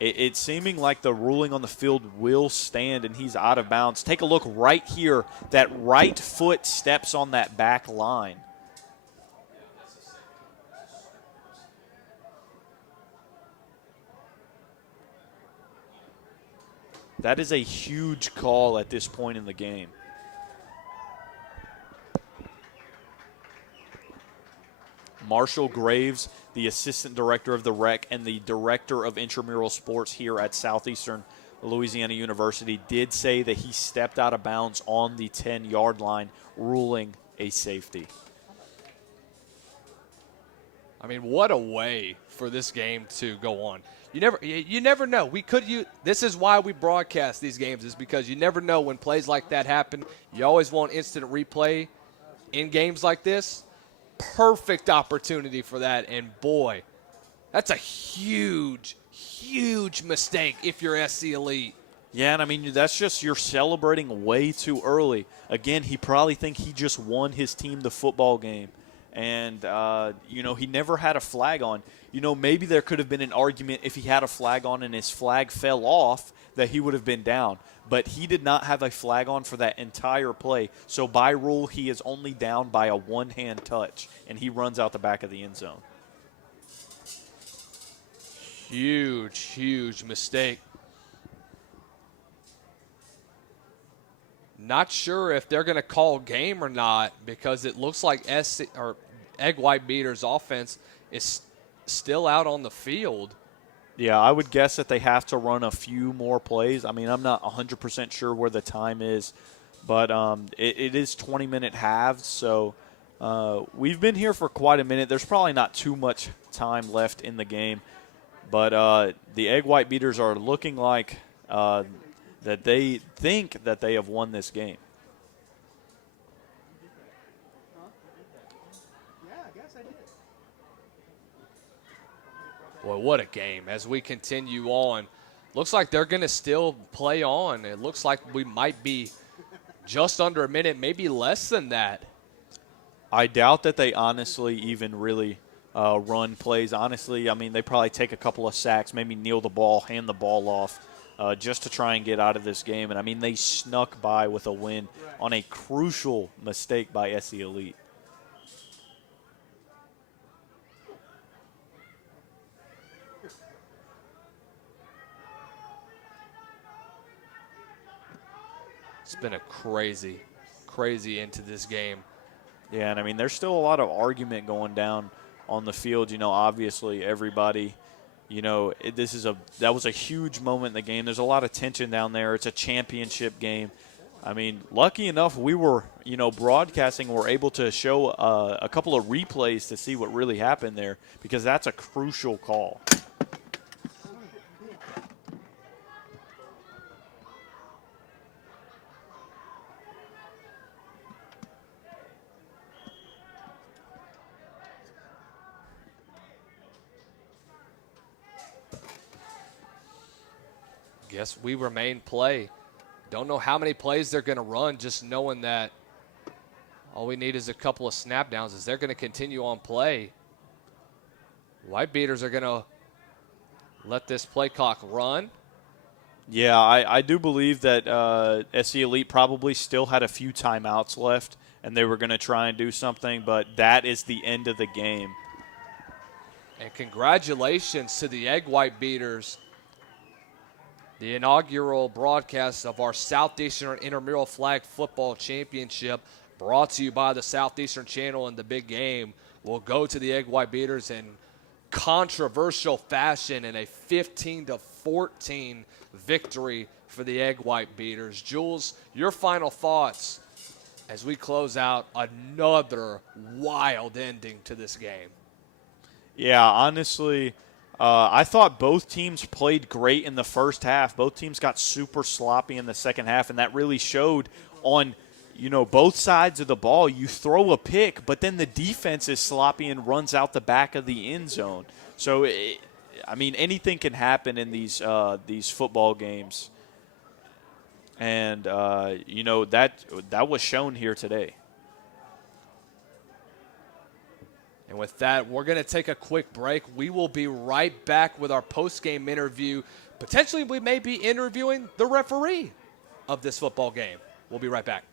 It's seeming like the ruling on the field will stand and he's out of bounds. Take a look right here. That right foot steps on that back line. That is a huge call at this point in the game. Marshall Graves, the assistant director of the rec and the director of intramural sports here at Southeastern Louisiana University, did say that he stepped out of bounds on the 10-yard line, ruling a safety. I mean, what a way for this game to go on. You never know. This is why we broadcast these games, is because you never know when plays like that happen. You always want instant replay in games like this. Perfect opportunity for that, and boy, that's a huge, huge mistake if you're SC Elite. Yeah, and I mean, that's just, you're celebrating way too early. Again, he probably think he just won his team the football game. And, you know, he never had a flag on. You know, maybe there could have been an argument if he had a flag on and his flag fell off that he would have been down. But he did not have a flag on for that entire play. So by rule, he is only down by a one-hand touch, and he runs out the back of the end zone. Huge, huge mistake. Not sure if they're going to call game or not, because it looks like Egg White Beater's offense is still out on the field. Yeah, I would guess that they have to run a few more plays. I mean, I'm not 100% sure where the time is, but it is 20-minute halves, so we've been here for quite a minute. There's probably not too much time left in the game, but the Egg White Beaters are looking like that they think that they have won this game. Boy, what a game. As we continue on, looks like they're going to still play on. It looks like we might be just under a minute, maybe less than that. I doubt that they honestly even really run plays. Honestly, I mean, they probably take a couple of sacks, maybe kneel the ball, hand the ball off, just to try and get out of this game. And, I mean, they snuck by with a win on a crucial mistake by SC Elite. It's been a crazy, crazy into this game. Yeah, and I mean, there's still a lot of argument going down on the field. You know, obviously everybody that was a huge moment in the game. There's a lot of tension down there. It's a championship game. I mean, lucky enough, we were, broadcasting. We're able to show a couple of replays to see what really happened there, because that's a crucial call. Guess we remain play. Don't know how many plays they're going to run, just knowing that all we need is a couple of snap downs as they're going to continue on play. White Beaters are going to let this play clock run. Yeah, I do believe that SC Elite probably still had a few timeouts left, and they were going to try and do something, but that is the end of the game. And congratulations to the Egg White Beaters. The inaugural broadcast of our Southeastern Intramural Flag Football Championship, brought to you by the Southeastern Channel and the Big Game, will go to the Egg White Beaters in controversial fashion in a 15-14 victory for the Egg White Beaters. Jules, your final thoughts as we close out another wild ending to this game. Yeah, honestly, I thought both teams played great in the first half. Both teams got super sloppy in the second half, and that really showed on, both sides of the ball. You throw a pick, but then the defense is sloppy and runs out the back of the end zone. So, anything can happen in these football games. And, that was shown here today. And with that, we're going to take a quick break. We will be right back with our post-game interview. Potentially, we may be interviewing the referee of this football game. We'll be right back.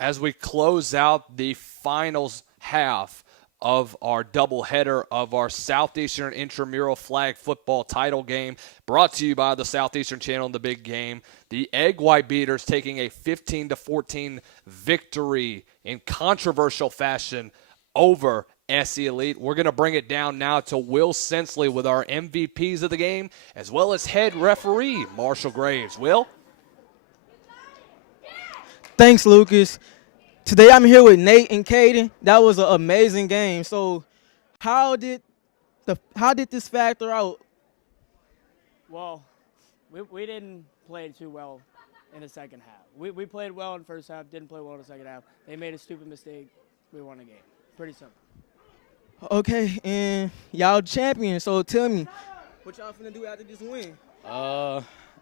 as we close out the finals half of our doubleheader of our Southeastern Intramural flag football title game, brought to you by the Southeastern Channel and the Big Game. The Egg White Beaters taking a 15-14 victory in controversial fashion over SE Elite. We're going to bring it down now to Will Sensley with our MVPs of the game, as well as head referee Marshall Graves. Will? Thanks, Lucas. Today I'm here with Nate and Caden. That was an amazing game. So how did this factor out? Well, we didn't play too well in the second half. We played well in the first half, didn't play well in the second half. They made a stupid mistake. We won the game. Pretty simple. Okay, and y'all champions. So tell me, what y'all finna do after this win?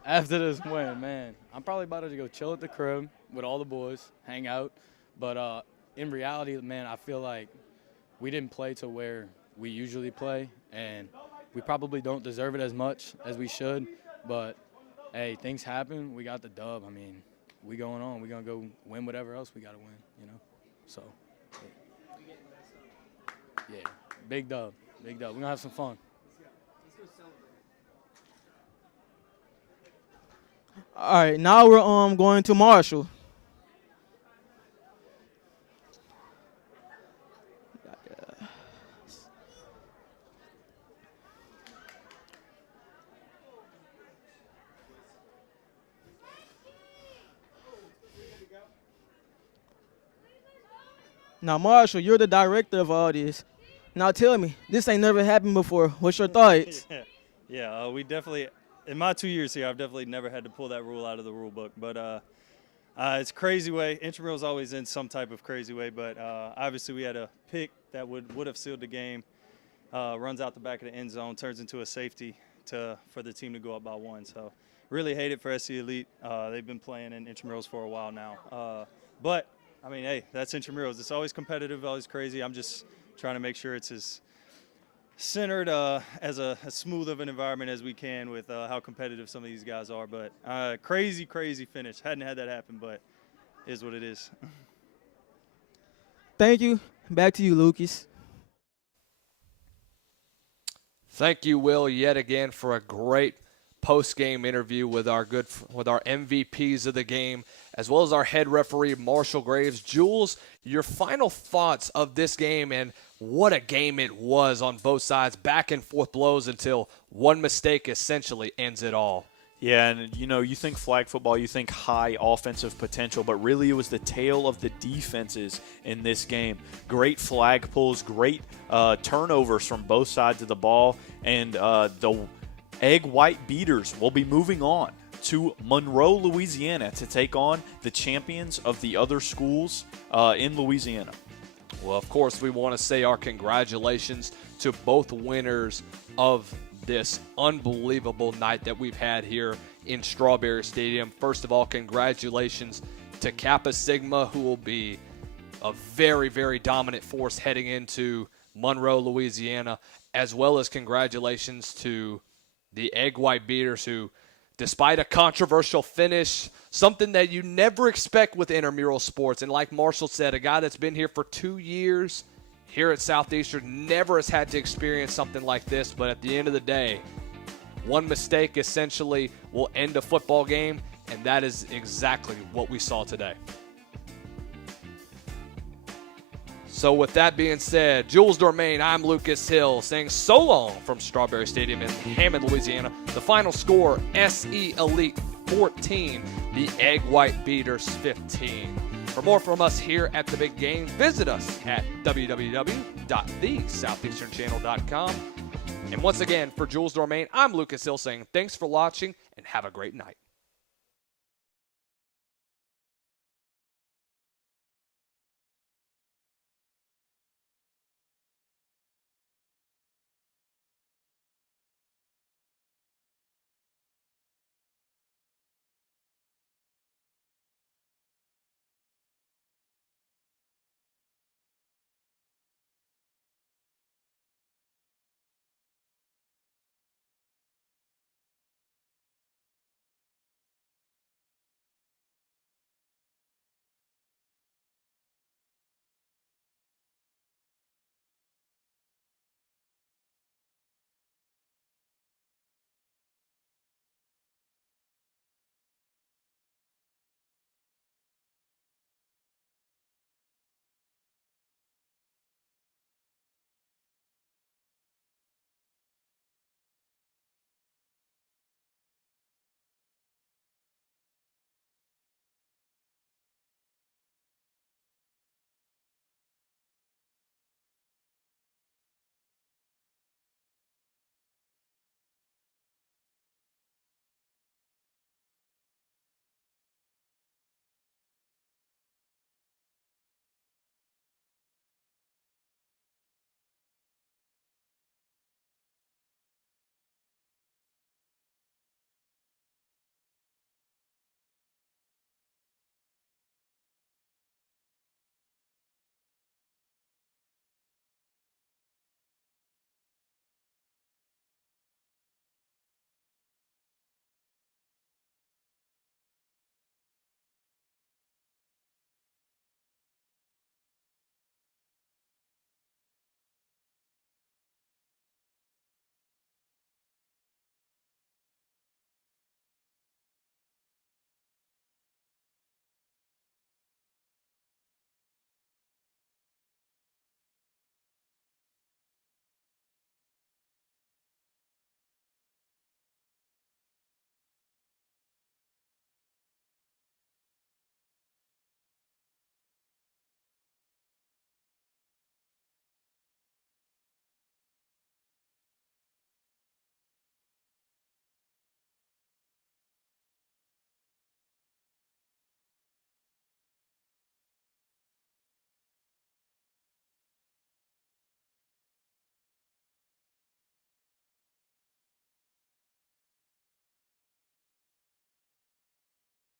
After this win, man, I'm probably about to go chill at the crib with all the boys, hang out. But in reality, man, I feel like we didn't play to where we usually play, and we probably don't deserve it as much as we should. But, hey, things happen. We got the dub. I mean, we going on. We're going to go win whatever else we got to win, you know. So, yeah, big dub, big dub. We're going to have some fun. All right, now we're going to Marshall. Now, Marshall, you're the director of all this. Now, tell me, this ain't never happened before. What's your thoughts? Yeah, we definitely, in my 2 years here, I've definitely never had to pull that rule out of the rule book. But it's a crazy way. Intramural's always in some type of crazy way. But obviously we had a pick that would have sealed the game, runs out the back of the end zone, turns into a safety for the team to go up by one. So really hate it for SC Elite. They've been playing in Intramurals for a while now. But I mean, hey, that's Intramurals. It's always competitive, always crazy. I'm just trying to make sure it's as centered as smooth of an environment as we can with how competitive some of these guys are. But crazy finish. Hadn't had that happen, but is what it is. Thank you. Back to you, Lucas. Thank you, Will, yet again for a great post-game interview with our MVPs of the game, as well as our head referee, Marshall Graves. Jules, your final thoughts of this game and what a game it was on both sides, back and forth blows until one mistake essentially ends it all. Yeah, and you think flag football, you think high offensive potential, but really it was the tale of the defenses in this game. Great flag pulls, great turnovers from both sides of the ball, and the Egg White Beaters will be moving on to Monroe, Louisiana to take on the champions of the other schools in Louisiana. Well, of course, we want to say our congratulations to both winners of this unbelievable night that we've had here in Strawberry Stadium. First of all, congratulations to Kappa Sigma, who will be a very, very dominant force heading into Monroe, Louisiana, as well as congratulations to the Egg White Beaters, who, despite a controversial finish, something that you never expect with intramural sports, and like Marshall said, a guy that's been here for 2 years here at Southeastern never has had to experience something like this, but at the end of the day, one mistake essentially will end a football game, and that is exactly what we saw today. So with that being said, Jules Dormain, I'm Lucas Hill, saying so long from Strawberry Stadium in Hammond, Louisiana. The final score, SE Elite 14, the Egg White Beaters 15. For more from us here at The Big Game, visit us at www.thesoutheasternchannel.com. And once again, for Jules Dormain, I'm Lucas Hill saying thanks for watching and have a great night.